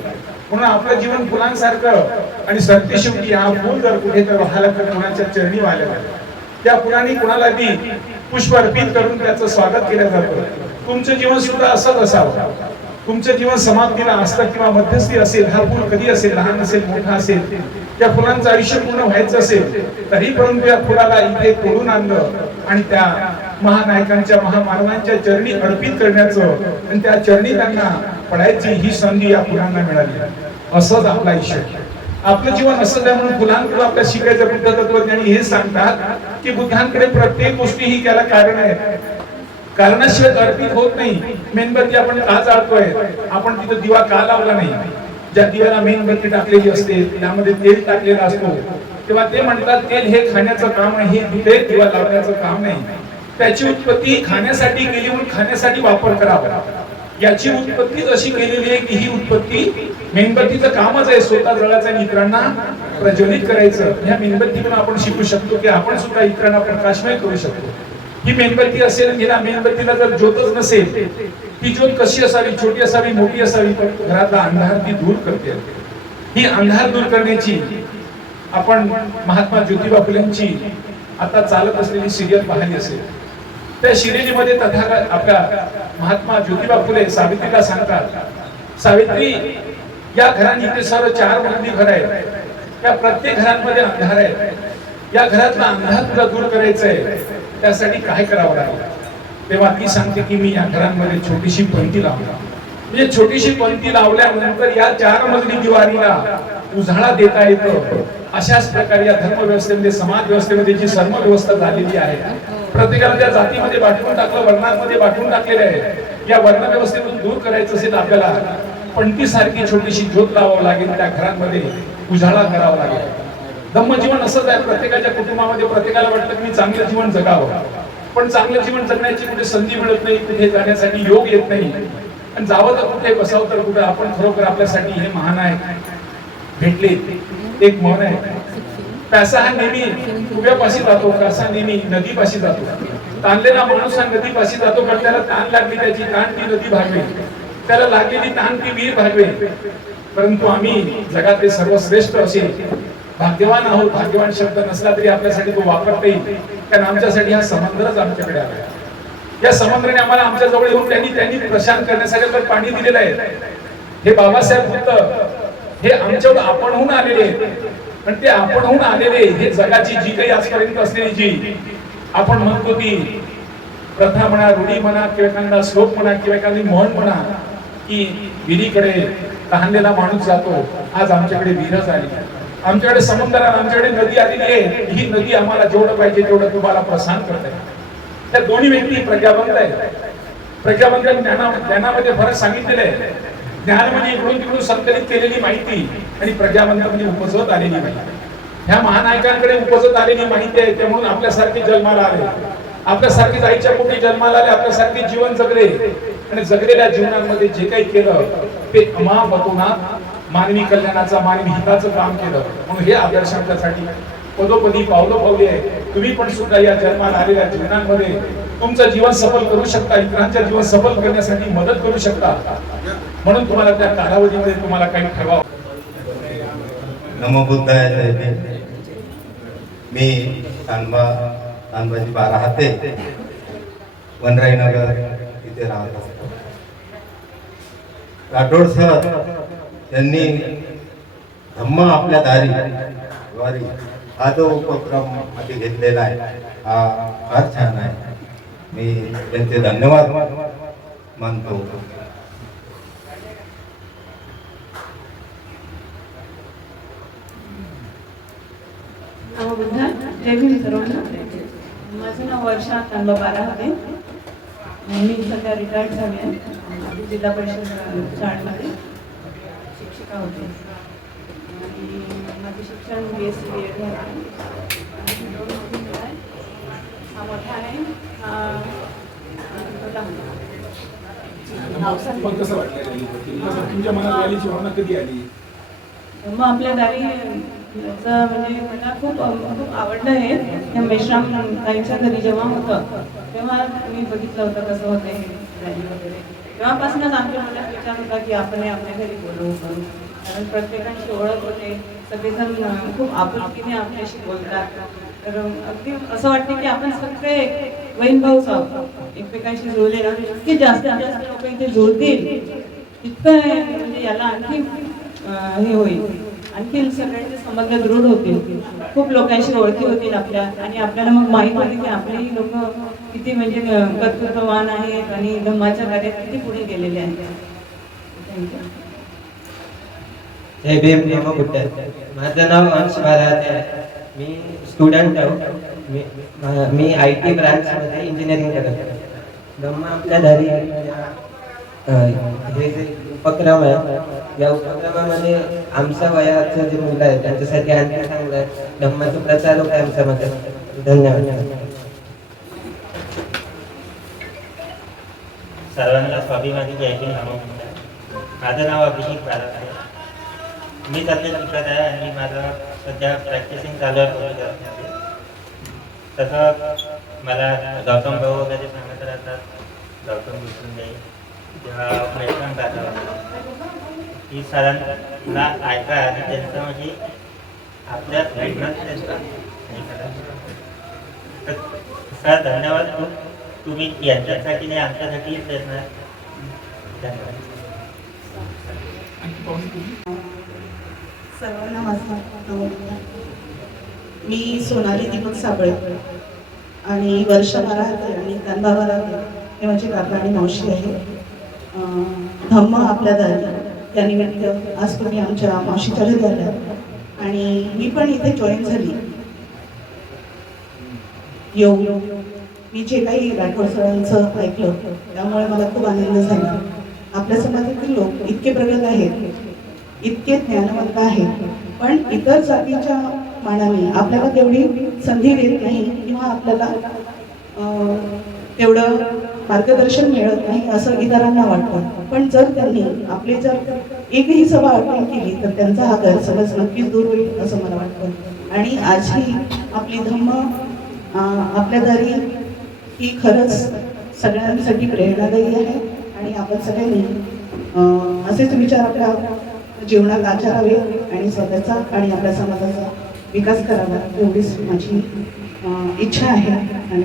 म्हणून आपलं जीवन फुलांसारखं आणि सरतेशेवटी हा फुल जर कुठे तर व्हायला तर कोणाच्या चरणी व्हायला लागेल. त्या फुलांनी कोणाला बी पुष्प अर्पित करून त्याचं स्वागत केलं जातं. तुमचं जीवन सुद्धा असंच असावं. तुमचं जीवन समाप्तीला असतं किंवा मध्यस्थी असेल, हा फुल कधी असेल, लहान असेल मोठा असेल, त्या फुलांचं आयुष्य पूर्ण व्हायचं असेल तरी परंतु या फुलाला इथे तोडून आणलं आणि त्या महानायकांच्या महामानवांच्या चरणी अर्पित करण्याचं आणि त्या चरणी त्यांना पडायची ही संधी या फुलांना मिळाली. असंच आपलं आयुष्य, आपलं जीवन असं आहे. म्हणून फुलांकडे आपल्या शिकायचं बुद्ध तत्वज्ञानी हे सांगतात की बुद्धांकडे प्रत्येक गोष्टी ही त्याला कारण आहे, कारणाशिवाय अर्पित होत नाही. मेणबत्ती आपण का जाळतोय, आपण तिथं दिवा का लावला नाही, ज्या दिव्याला मेणबत्ती टाकलेली असते त्यामध्ये तेल टाकलेला असतो, तेव्हा ते म्हणतात तेल हे खाण्याचं काम आहे, हे दिवा लावण्याचं काम नाही. त्याची उत्पत्ती खाण्यासाठी केली म्हणून खाण्यासाठी वापर करावा. याची उत्पत्ती अशी केलेली आहे की ही उत्पत्ती मेणबत्तीचं कामच आहे, स्वतः जळायचं आणि इतरांना प्रज्वलित करायचं. ह्या मेणबत्तीतून आपण शिकू शकतो की आपण सुद्धा इतरांना प्रकाशमय करू शकतो. ही मेणबत्ती असेल, हिला मेणबत्तीला जर ज्योतच नसेल, ती ज्योत कशी असावी, छोटी असावी मोठी असावी, पण घरातला अंधार ती दूर करते. ही अंधार दूर करण्याची आपण महात्मा ज्योतिबा फुलेंची आता चालत असलेली सिरियल पाहिली असेल. त्या सिरियलीमध्ये तथागत आपल्या महात्मा ज्योतिबा फुले सावित्रीला सांगतात, सावित्री या घरांनी ते सर्व 4 मजली घर आहे, या प्रत्येक घरांमध्ये अंधार आहे, या घरातला अंधार तुला दूर करायचा आहे, त्यासाठी काय करावं लागेल. तेव्हा ती सांगते की मी या घरांमध्ये छोटीशी पंक्ती लावणार. म्हणजे छोटीशी पंक्ती लावल्यानंतर या 4 मजली दिवारीला उजाळा देता येतो. अशाच प्रकारे या धर्म व्यवस्थेमध्ये समाज व्यवस्थेमध्ये जी सर्व व्यवस्था झालेली आहे, प्रत्येकाला त्या जातीमध्ये वाटून टाकलं, वर्णांमध्ये वाटून टाकलेलं आहे. या वर्ण व्यवस्थेतून दूर करायचं असेल आपल्याला पंक्तीसारखी छोटीशी ज्योत लावावं लागेल, त्या घरांमध्ये उजाळा करावा लागेल. धम्मजीवन असंच आहे. प्रत्येकाच्या कुटुंबामध्ये प्रत्येकाला वाटतं की मी चांगलं जीवन जगावं, पण चांगलं जीवन जगण्याची कुठे संधी मिळत नाही, कुठे जाण्यासाठी योग येत नाही. आणि जावं तर कुठे, बसावं तर कुठे. आपण खरोखर आपल्यासाठी हे महान आहे भेटले. एक म्हण आहे, पैसा हा नेहमी उभ्यापाशी जातो, कसा नेहमी नदीपाशी जातो. ताणलेला माणूस हा नदीपाशी जातो, कारण त्याला ताण लागली, त्याची ताण ती नदी भागवे, त्याला लागलेली ताण ती विहीर भागवे. परंतु आम्ही जगातले सर्वश्रेष्ठ असे भाग्यवान आहोत. भाग्यवान शब्द नसला तरी आपल्यासाठी तो वापरता येईल, कारण आमच्यासाठी हा समंदरच आमच्याकडे आला. या समुद्राने आम्हाला आमच्या जवळ येऊन त्यांनी प्रशांत करण्यासाठी पाणी दिलेलं आहे. हे बाबासाहेब बुद्ध हे आमच्यावर आपणहून आलेले आहेत. पण ते आपणहून आलेले हे जगाची जी काही आजपर्यंत असलेली जी आपण म्हणतो ती प्रथा म्हणा, रूढी म्हणा, किंवा एखादा श्लोक म्हणा, किंवा एखादी म्हण म्हणा की विहिरीकडे तहानलेला माणूस जातो, आज आमच्याकडे विहीर झाली, आमच्याकडे समुद्र, आमच्याकडे नदी आलेली आहे. ही नदी आम्हाला जेवढं पाहिजे तेवढं तुम्हाला प्रशांत करते. त्या दोन्ही व्यक्ती प्रज्ञावंत आहेत. प्रज्ञावंत ज्ञानामध्ये फरक सांगितलेला आहे. ज्ञान म्हणजे इकडून तिकडून संकलित केलेली माहिती आणि प्रज्ञावंत म्हणजे उपजवत आलेली माहिती. ह्या महानायकांकडे उपजत आलेली माहिती आहे, त्यामुळे आपल्यासारखे जन्माला आले, आपल्यासारखे आईच्या पोटी जन्माला आले, आपल्यासारखे जीवन जगले आणि जगलेल्या जीवनामध्ये जे काही केलं ते अमापतोनात मानवी कल्याणाचा, मानवी हिताचं काम केलं. म्हणून हे आदर्श आपल्यासाठी पदोपदी पावलं पावले आहे. तुम्ही पण सुद्धा या जन्माला आलेल्या जीवनामध्ये तुमचं जीवन सफल करू शकता, इतरांचं जीवन सफल करण्यासाठी मदत करू शकता. म्हणून तुम्हाला त्या कालावधीमध्ये तुम्हाला काही ठरवावं. नमो बुद्धाय जय. मी तानबाजी 12 हाते वनराई नगर इथे राहत असतो. राठोड सर यांनी धम्म आपल्या दारी हा जो उपक्रम हाती घेतलेला आहे हा फार छान आहे. मी त्यांचे धन्यवाद मानतो. बुद्धा जय भीम सर्वांना. माझं नाव वर्षा तांबा 12 होते. मी सध्या रिटायर्ड झाले आहे. जिल्हा परिषद शाळेमध्ये शिक्षिका होते आणि माझं शिक्षण BSc B.Ed झालं आणि 2 मुली मुलं आहेत. हा मोठा आहे, हा लहान आहे. मग कसं वाटलं रॅली? तुमच्या मनात रॅलीची भावना कधी आली? मग आपल्या दारी याचं म्हणजे मला खूप आवडलं हे. त्या मेश्राम ताईंच्या घरी जेव्हा होतं तेव्हा मी बघितलं होतं कसं होतं हे रॅली वगैरे. तेव्हापासूनच आमच्या मनात विचार होता की आपण हे आपल्या घरी बोलवू करू, कारण प्रत्येकाची ओळख होते, सगळेजण खूप आपुलकीने आपल्याशी बोलतात. तर अगदी असं वाटतं की आपण सगळे बहीण भाऊच आहोत, एकमेकांशी जुळले ना. इतके जास्त लोक इथे जुळतील इतकं म्हणजे याला आणखी हे होईल, आणखी सगळ्यांचे संबंध दृढ होतील, खूप लोकांशी ओळखी होतील आपल्या, आणि आपल्याला मग माहीत होते की आपलेही लोक किती म्हणजे कर्तृत्ववान आहेत आणि धम्माच्या कार्यात किती पुढे गेलेले आहेत. थँक्यू. जय भीम नमो बुद्धाय. माझं नाव अंश बाराते आहे. मी स्टुडंट आहे. मी IT ब्रांचमध्ये इंजिनिअरिंग करत आहे. धम्म आपल्या दारी हे जे उपक्रम आहे, या उपक्रमामध्ये आमच्या वयाचं जे मुलं आहेत त्यांच्यासाठी आणखी चांगलं आहे. धम्माचा प्रचार होत आहे आमच्यामध्ये. धन्यवाद. सर्वांना स्वाभिमानी जय भीम नमो बुद्धाय. माझं नाव अभिषेक बारात आहे. मी सध्या शिकत आहे आणि माझं सध्या प्रॅक्टिसिंग चालू आहे फोटोग्राफीमध्ये. तसं मला गौतम भाऊ वगैरे सांगत राहतात, गौतम बुद्ध जेव्हा मेश्राम दादा वगैरे ही सरांना ऐका आणि त्यांचं म्हणजे आपल्या घटनात त्यांचा हे करा. तर सर धन्यवाद. तुम्ही यांच्यासाठी नाही आमच्यासाठी प्रयत्न आहे. धन्यवाद. सर्वांना माझा नमस्कार. मी सोनाली दीपक साबळे आणि वर्षभर राहते आणि कांदाभर राहते. हे माझे काका आणि मावशी आहे. धम्म आपल्या दारी त्यानिमित्त आज तुम्ही आमच्या मावशीच्या घरी आल्या आणि मी पण इथे जॉईन झाली. येऊ मी जे काही राठोड सरांचं ऐकलं त्यामुळे मला खूप आनंद झाला. आपल्या समाजातील लोक इतके प्रगत आहेत, इतके ज्ञानवंत आहेत, पण इतर जातीच्या मानाने आपल्याला तेवढी संधी देत नाही किंवा आपल्याला तेवढं मार्गदर्शन मिळत नाही असं इतरांना वाटतं. पण जर त्यांनी आपली जर एकही सभा अटेंड केली तर त्यांचा हा गैरसमज नक्कीच दूर होईल असं मला वाटतं. आणि आजही आपली धम्म आपल्या दारी ही खरंच सगळ्यांसाठी प्रेरणादायी आहे आणि आपण सगळ्यांनी असेच विचार आपल्या जीवनात आचरावे आणि स्वतःचा आणि आपल्या समाजाचा विकास करावा एवढीच माझी इच्छा आहे. आणि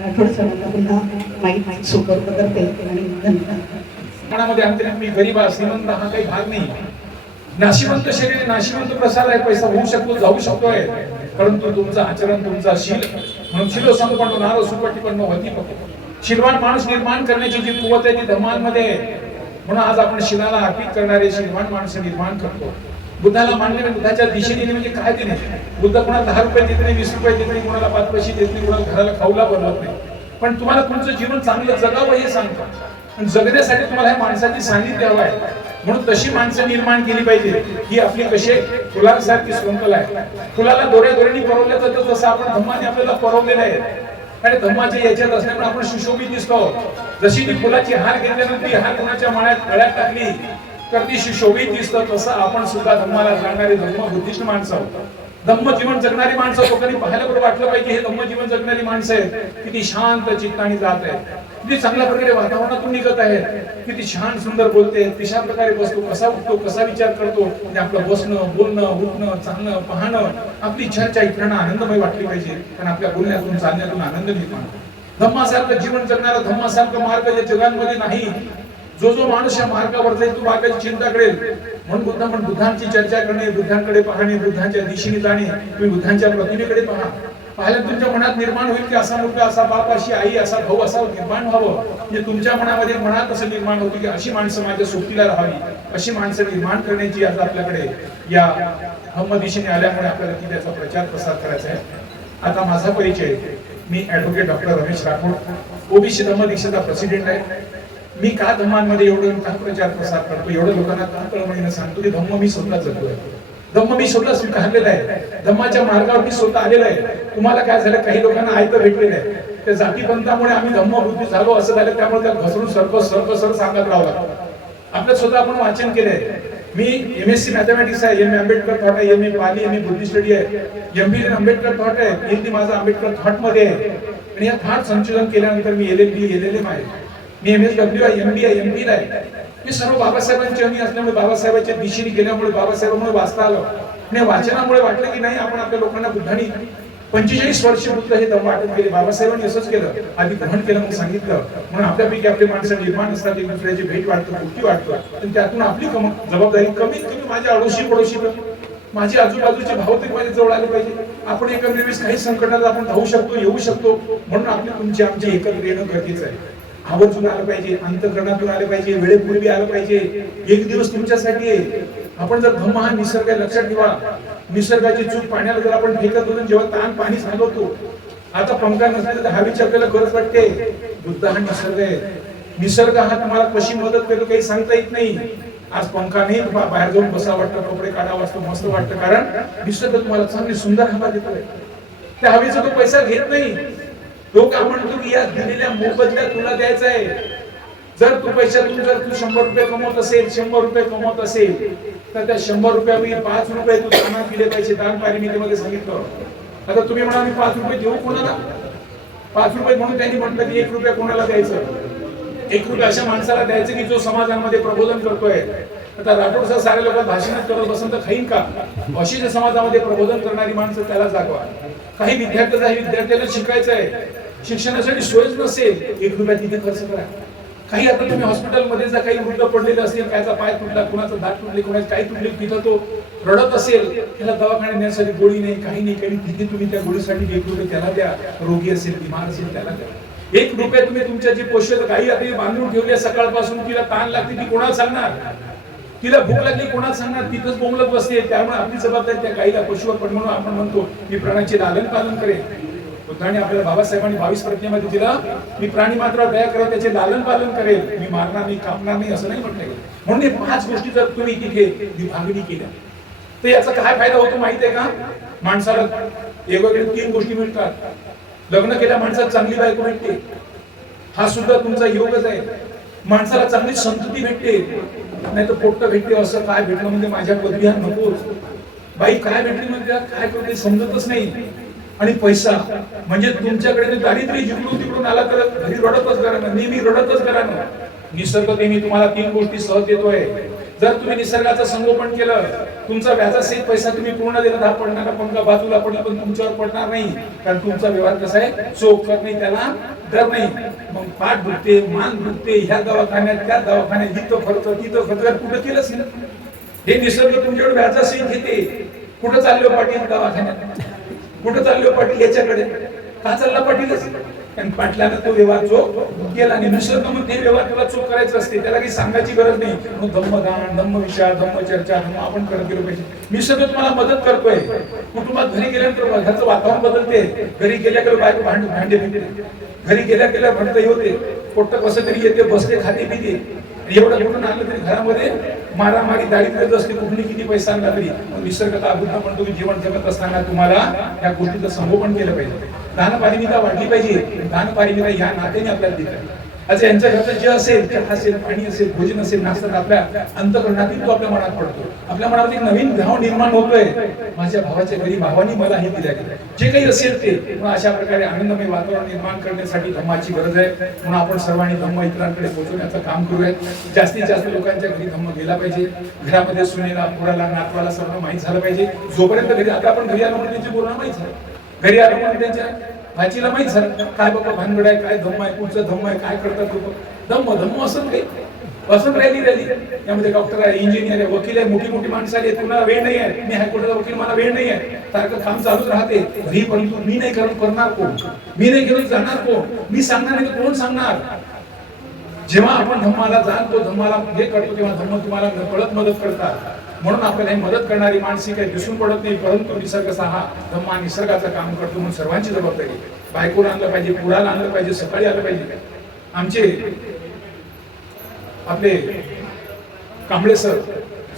राठोड सरांना पुन्हा माहीत सुपूर्द करते आणि धन्यवाद. मनामध्ये अंतरिक मी गरीब श्रीमंत हा काही भाग नाही. नाशिवंत शरीर नाशिवंत प्रसाद आहे. पैसा होऊ शकतो, जाऊ शकतोय, परंतु तुमचं आचरण, तुमचा शील, म्हणून शिलो संपन्न नारो सुपटीपन्न होती. शीलवान माणूस निर्माण करण्याची जी कुवत आहे ती धम्मांमध्ये आहे. म्हणून आज आपण शिलाला अर्पित करणारे शीलवान माणसं निर्माण करतो. बुद्धाला मानले बुद्धाच्या दिशेने म्हणजे काय ते नाही. बुद्ध कोणाला 10 रुपये देत नाही, 20 रुपये देत नाही, कोणाला 5 पैसे देत नाही, कोणाला घराला खाऊला बनवत नाही. पण तुम्हाला तुमचं जीवन चांगलं जगावं हे सांगतं. आणि जगण्यासाठी तुम्हाला ह्या माणसाची सानिध्य हवं आहे. म्हणून तशी माणसं निर्माण केली पाहिजे. ही आपली कशी फुलांसारखी शृंखला आहे. फुलाला दोऱ्या दोऱ्याने परवलं जातं तसं आपण धम्माने आपल्याला परवलेलं आहे. आणि धम्माच्या याच्यात असल्यामुळे आपण सुशोभित दिसतो. जशी ती फुलाची हार घेतल्यानंतर ती हार कोणाच्या माळ्यात गळ्यात टाकली तर ती सुशोभित दिसतं, तसं आपण सुद्धा धम्माला जाणारी धम्म बुद्धिस्ट माणसं आहोत. धम्म जीवन जगणारी माणसं लोकांनी पाहायला बरं वाटलं पाहिजे. हे धम्म जीवन जगणारी माणसं आहेत, किती शांत चित्ताने जात आहेत, किती चांगल्या प्रकारे वातावरणातून निघत आहेत, किती छान सुंदर बोलते, कशा प्रकारे बसतो, कसा उठतो, कसा विचार करतो. म्हणजे आपलं बसणं, बोलणं, उठणं, चालणं, पाहणं, आपली चर्चा इतरांना आनंदमय वाटली पाहिजे. कारण आपल्या बोलण्यातून चालण्यातून आनंद निर्माण होतो. धम्मासारखं जीवन जगणारा, धम्मासारखं मार्ग या जगांमध्ये नाही. जो जो माणूस या मार्गावर जाईल तो मार्गाची चिंता करेल. म्हणून बुद्धांची चर्चा करणे, बुद्धांकडे पाहणे, बुद्धांच्या दिशेने जाणे. तुम्ही बुद्धांच्या प्रतिमेकडे पहा. पाहिलं तुमच्या मनात निर्माण होईल की असा मुलगा, असा बाप, अशी आई, असा भाऊ, असा निर्माण व्हावं. म्हणजे तुमच्या मनामध्ये मनात असं निर्माण होते की अशी माणसं माझ्या सोबतीला राहावी. अशी माणसं निर्माण करण्याची आज आपल्याकडे या धम्म दिशेने आल्यामुळे आपल्याला की त्याचा प्रचार प्रसार करायचा आहे. आता माझा परिचय, मी advocate doctor Ramesh Rathod, OBC धम्म दीक्षेचा प्रेसिडेंट आहे. मी का धम्मांमध्ये एवढं का प्रचार प्रसार करतो, एवढं लोकांना का कळवणीनं सांगतो की धम्म मी स्वतः जगतोय. धम्म मी स्वतः स्वीकारलेला आहे, धम्माच्या मार्गावर मी स्वतः आलेला आहे. तुम्हाला काय झालं, काही लोकांना ऐकत भेटलेलं आहे, त्या जातीपंथामुळे आम्ही धम्मबुद्धी झालो असं झालं, त्यामुळे त्या घसरून सरळ सांगत राहावं लागतं. आपलं स्वतः आपण वाचन केलंय. मी MSc मॅथमॅटिक्स आहे, MA आंबेडकर थॉट आहे, MA पाली, MA बुद्धी स्टडी आहे, MBA आंबेडकर थॉट आहे, PhD माझा आंबेडकर थॉट मध्ये आहे. आणि या थॉट संशोधन केल्यानंतर मी LLB LLM आहे, मी MSW आहे, MBA MPhil आहे. मी सर्व बाबासाहेबांचे अमी असल्यामुळे, बाबासाहेबांच्या दिशेने गेल्यामुळे, बाबासाहेबांमुळे वाचता आलं. आणि वाचनामुळे वाटलं की नाही, आपण आपल्या लोकांना बुद्धांनी 45 वर्ष बुद्ध हे धम्म वाटप केले. बाबासाहेबांनी असंच केलं, आधी ग्रहण केलं मग सांगितलं. म्हणून आपल्यापैकी आपले माणसं निर्माण असतात, एक दुसऱ्याची भेट वाटतं, गोष्टी वाटतं, आणि त्यातून आपली जबाबदारी कमीत कमी माझ्या अडोशी पडोशी माझे आजूबाजूचे भाव तरी माझ्या जवळ आले पाहिजे. आपण एकमेवेळेस काही संकटात आपण धावू शकतो, येऊ शकतो. म्हणून आपली तुमची आमची एकत्र येणं गरजेचं आहे. आवर्जून आलं पाहिजे, अंतःकरणातून आलं पाहिजे, वेळेपूर्वी आलं पाहिजे. एक दिवस तुमच्यासाठी आहे. आपण जर धम्म हा निसर्ग आहे, लक्षात ठेवा, निसर्गाची चूक पाण्याला जर आपण फेकत होतो, जेव्हा ताण पाणी सांगतो, आता पंखा नसले तर हवेची आपल्याला गरज वाटते. बुद्ध हा निसर्ग आहे. निसर्ग हा तुम्हाला कशी मदत करेल काही सांगता येत नाही. आज पंखा नाही, बाहेर जाऊन बसा वाटतं, कपडे काढा वाटतं, मस्त वाटतं, कारण निसर्ग तुम्हाला चांगली सुंदर हवा देतोय. त्या हवेचा तो पैसा घेत नाही. लोक म्हणतो की या दिलेल्या मोबदल्यात तुला द्यायचा आहे. जर तू पैशातून जर तू 100 रुपये कमवत असेल, 100 रुपये कमवत असेल, तर त्या 100 रुपयावर 5 रुपये तू दानात दिले पाहिजे. दान पारिमितीमध्ये सांगितलं. आता तुम्ही म्हणा मी 5 रुपये देऊ कोणाला? 5 रुपये म्हणून त्यांनी म्हटलं की 1 रुपया कोणाला द्यायचं? 1 रुपया अशा माणसाला द्यायचं की जो समाजामध्ये प्रबोधन करतोय. आता राठोडचा साऱ्या लोकांना भाषणच करत बसून तर खाईन का? अशी जे समाजामध्ये प्रबोधन करणारी माणसं त्याला जागवा. काही विद्यार्थ्याला शिकायचं आहे, शिक्षणासाठी सोयच नसेल, 1 रुपया तिथे खर्च करा. काही आता तुम्ही हॉस्पिटलमध्ये जर काही वृद्ध पडलेलं असेल, कायचा पाय तुटला, कुणाचा दात तुटले, कुणाची काही तुटले, तिथं तो रडत असेल, त्याला दवाखान्यात नेण्यासाठी गोळी नाही, काही नाही, काही तिथे तुम्ही त्या गोळीसाठी 1 रुपये त्याला द्या. रोगी असेल, बिमार असेल, त्याला द्या. 1 रुपये तुम्ही तुमच्या जी पोषक गाई आता बांधून ठेवली सकाळपासून, तिला ताण लागते, ती कोणाला सांगणार? तिला भूक लागली कोणाला सांगणार? तिथंच बोंबलत बसते. त्यामुळे आपली जबाबदारी त्या गाईला पशुवर पण, म्हणून आपण म्हणतो मी प्राण्याचे लालन पालन करेन. बुद्धाने आपल्याला, बाबासाहेबांनी 22 प्रतिज्ञेमध्ये दिलं, मी प्राणी मात्र दया करेन, त्याचे लालन पालन करेल, मी मारणार नाही, कापणार नाही, असं नाही म्हटलंय. म्हणून हे 5 गोष्टी जर तुम्ही तिथे विभागणी केल्या तर याचा काय फायदा होतो माहितीये का? माणसाला वेगवेगळे 3 गोष्टी मिळतात. लग्न केल्या माणसाला चांगली बायको भेटते, हा सुद्धा तुमचा योगच आहे. माणसाला चांगली संतती भेटते, नाही तर पोट्ट भेटते. असं काय भेटलं म्हणजे माझ्या पदवी हा नकोच. बाई काय भेटली म्हणजे काय करते समजतच नाही. आणि पैसा म्हणजे तुमच्याकडे दारिद्र्य जिकडून तिकडून आला तर घरी रडतच करा, नेहमी रडतच करा. निसर्ग नेहमी तुम्हाला 3 गोष्टी सहज देतोय. जर तुम्ही निसर्गाचं संगोपन केलं, तुमचा व्याजासहित पैसा तुम्ही पूर्ण दिला, दहा पडणारा पंखा बाजूला पडला पण तुमच्यावर पडणार नाही. कारण तुमचा व्यवहार कसा आहे, चोख करत नाही, त्याला डर नाही. मग पाठ दुखते, मान दुखते, ह्या दवाखान्यात त्या दवाखान्यात, इथं खर्च तिथं खर्च, कुठं केलंच नाही. हे निसर्ग तुमच्याकडे व्याजासहित घेते. कुठं चाललो पाटील दवाखान्यात, कुठं चाललो पाटील याच्याकडे, का चालला पाटीलच? आणि पाटलानं तो व्यवहार चोख केला. आणि निसर्ग मग ते व्यवहार तुला चोख करायचं असते, त्याला काही सांगायची गरज नाही. म्हणून धम्मदान, धम्मविचार, धम्मचर्चा आपण करत गेलो पाहिजे. निसर्ग तुम्हाला मदत करतोय. कुटुंबात घरी गेल्यानंतर घरचं वातावरण बदलते. घरी गेल्या गेलो बायको भांडे फिरते, घरी गेल्या गेल्या भांडता होते, पोट्ट कसं तरी येते, बसते, खाते पिते. एवढं कुठून आलं तरी घरामध्ये मारामारी दारिद्र्यच असते, कुठली किती पैसा आणला तरी. निसर्गता बुद्ध म्हणतो की जीवन जगत असताना तुम्हाला या गोष्टीचं संगोपन केलं पाहिजे. दानपारिमिता वाढली पाहिजे. दानपारिमिता या नात्याने आपल्याला दिलं. आज यांच्या घरचं जे असेल, चहा असेल, पाणी असेल, भोजन असेल, नाश्ता, आपल्या अंतःकरणातील तो आपल्या मनात पडतो. आपल्या मनामध्ये एक नवीन भाव निर्माण होतोय, माझ्या भावाच्या घरी भावानी मला हे दिलं गेलं, जे काही असेल ते. अशा प्रकारे आनंदमय वातावरण निर्माण करण्यासाठी धम्माची गरज आहे. म्हणून आपण सर्वांनी धम्म इतरांकडे पोहोचवण्याचं काम करूया. जास्तीत जास्त लोकांच्या घरी धम्म गेला पाहिजे. घरामध्ये सुनेला, पुराला, नातवाला सर्व माहीत झालं पाहिजे. जोपर्यंत घरी, आता आपण घरी आलो त्यांची बोलणं माहीत झालं, घरी आलो म्हणून त्यांच्या भाचीला माहीत झालं काय बाबा भानगड आहे, काय धम्म आहे, पुढचं धम्म आहे, काय करतात लोक. धम्म असं काही असं राहिली. यामध्ये डॉक्टर आहे, इंजिनियर आहे, वकील आहे, मोठी मोठी माणसं आहे. तुम्हाला वेळ नाही आहे, मी हायकोर्टाचा वकील, मला वेळ नाही आहे, सारखं काम चालूच राहते घरी. परंतु मी नाही करणार कोण? मी नाही घेऊन जाणार कोण? मी सांगणार नाही तर कोण सांगणार? जेव्हा आपण धम्माला जाणतो, धम्माला हे करतो, तेव्हा धम्म तुम्हाला नकळत मदत करतात. म्हणून आपल्याला ही मदत करणारी माणसे काही दिसून पडत नाही, परंतु निसर्ग हा धम्मा निसर्गाचं काम करतो. म्हणून सर्वांची जबाबदारी. बायकोला आणलं पाहिजे, पुराला आणलं पाहिजे, सकाळी आलं पाहिजे. आमचे आपले कांबळे सर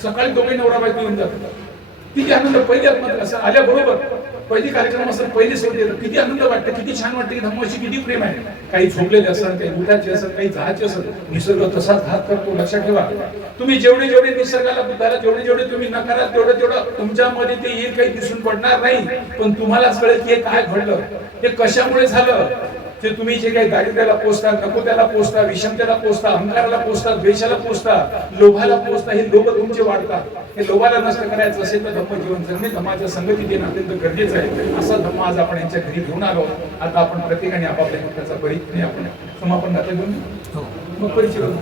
सकाळी दोघे नवरा बायको येऊन जातात. किती आनंद पहिल्याच मात्र असं आल्याबरोबर पहिली कार्यक्रम असतात पहिले सोडले किती आनंद वाटतं, किती छान वाटतं की धम्माशी किती प्रेम आहे. काही झोपलेले असतात, काही उठायचे असतात, काही जायचे असतात. निसर्ग तसाच घात करतो. लक्षात ठेवा, तुम्ही जेवढे जेवढे निसर्गाला बुद्धाला जेवढे जेवढे तुम्ही नकारात तेवढं तुमच्यामध्ये ते हे काही दिसून पडणार नाही. पण तुम्हालाच कळेल की हे काय घडलं, हे कशामुळे झालं. ते तुम्ही जे काही दारिद्र्याला पोचता, नको त्याला पोचता, विषमतेला पोचता, अहंकाराला पोचता, द्वेषाला पोचता, लोभाला पोचता, हे लोभ तुमचे वाढतात. हे लोभाला नष्ट करायचं असेल तर धम्म जीवन जगणे, धम्माच्या संगतीत येणं अत्यंत गरजेचं आहे. असा धम्म आज आपण यांच्या घरी घेऊन आलो. आता आपण प्रत्येकाने आपापल्या त्याचा परिचय आपण समापन गाथा घेऊन मग परिचय करू.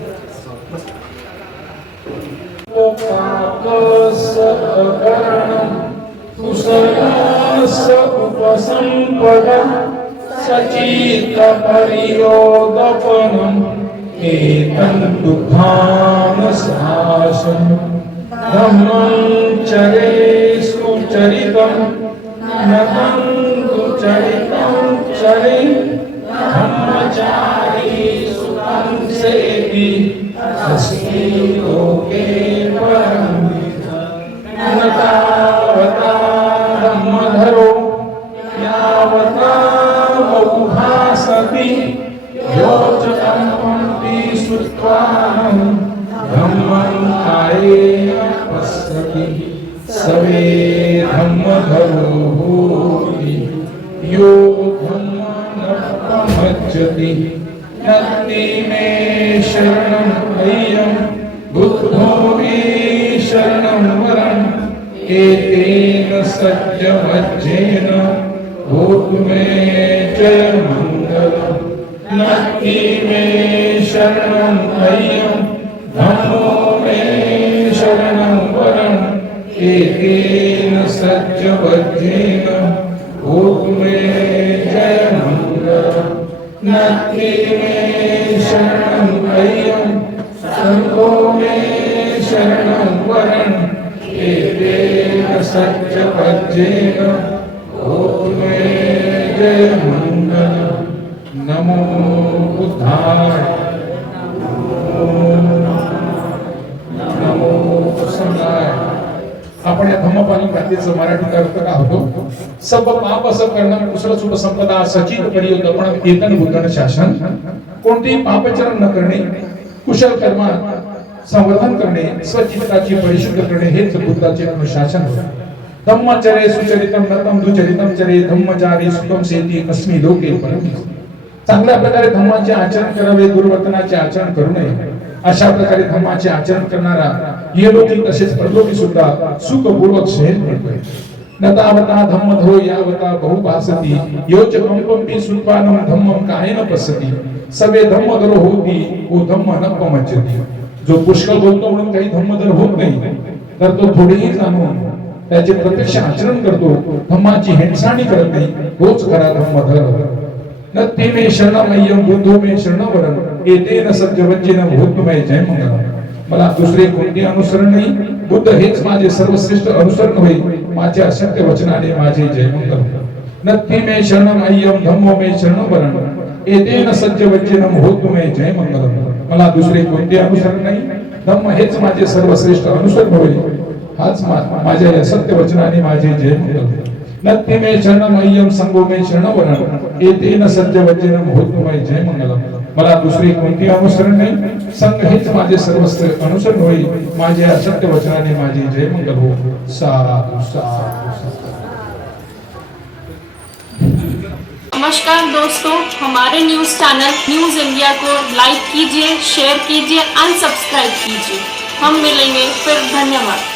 सचित परियोदपनम् एतं दुःखान शासन धम्मं चरे सुचरितं नतं दुचरितं चरे धम्मचारी सुतं सेति अस्ति लोके परं न तावता धम्मधरो यावता सति योचकम्पन्ति श्रुत्वानं धम्मं कायेन पश्यति सवे धम्मधरो भूति यो धम्ममपमज्जति नत्ति मे शरणं अय्यं बुद्धो मे शरणं वरम् एतेन सज्जवज्जेन भूतु मे जय मंगलम् नत्ति मे शरणं अय्यं धम्मो मे शरणं वरम् एतेन सज्जवज्जेन भूतु मे जय मंगलम् नत्ति मे शरणं अय्यं संघो मे शरणं वरम् एतेन सज्जवज्जेन भूतु मे जय मंगलम् नमो बुद्धाय नमो संघाय. आपण या धम्मपालन गाथेचं मराठी अर्थ का होतो. सब पाप असं करणं कुशल शुभ संपदा सचित परियोदपण एतन बुद्धन शासन. कोणतेही पापचरण न करणे, कुशल कर्म संवर्धन करणे, स्वचित्ताची परिशुद्ध करणे हेच बुद्धाचे अनुशासन होते. धम्मचरे सुचरितम नतम दुचरितम चरे धम्मचारी सुखम सेती अस्मि लोके परम. चांगल्या प्रकारे धम्माचे आचरण करावे, दुर्वर्तनाचे आचरण करू नये. अशा प्रकारे धम्माचे आचरण करणारा इहलोकी तसेच परलोकी सुद्धा सुखपूर्वक सहज मिळतोय. नतावता धम्मधरो यावता बहुभासती योच कंपंपी सुत्वानं धम्मं कायेन पश्यति सवे धम्मधरो होती ओ धम्म न पमज्जति. जो पुष्कळ बोलतो म्हणून काही धम्मधर होत नाही, तर तो थोडेही जाणून त्याचे प्रत्यक्ष आचरण करतो, धम्माची हेळसांड करत नाही, तोच खरा धम्मधर. नत्ति मे शरणमय्यं बुद्धो मे शरणवरम् एतेन सज्जवज्जेन भूतु मे जय मंगलम्. मला दुसरे कोणते अनुसरण नाही, बुद्ध हेच माझे सर्वश्रेष्ठ अनुसरण होय. माझ्या सत्य वचनाने माझे जय मंगलम्. नत्ति मे शरणमय्यं धम्मो मे शरणवरम् एतेन सज्जवज्जेन भूतु मे जय मंगलम्. मला दुसरे कोणते अनुसरण नाही, धम्म हेच माझे सर्वश्रेष्ठ अनुसरण होय. हाच माझ्या या सत्य वचनाने माझे जय मंगलम्. नत्ति मे शरणमय्यं संघो मे शरणवरम् एतेन सज्जवज्जेन भूतु मे जय मंगलम्. मला दुसरे कोणते अनुसरण नाही, संघ हेच माझे सर्वश्रेष्ठ अनुसरण होय. माझ्या या सत्य वचनाने माझे जय मंगल हो. साधु साधु. नमस्कार दोस्तों, हमारे न्यूज़ चैनल न्यूज़ इंडिया को लाइक कीजिए, शेयर कीजिए, अनसब्सक्राइब कीजिए. हम मिलेंगे फिर. धन्यवाद.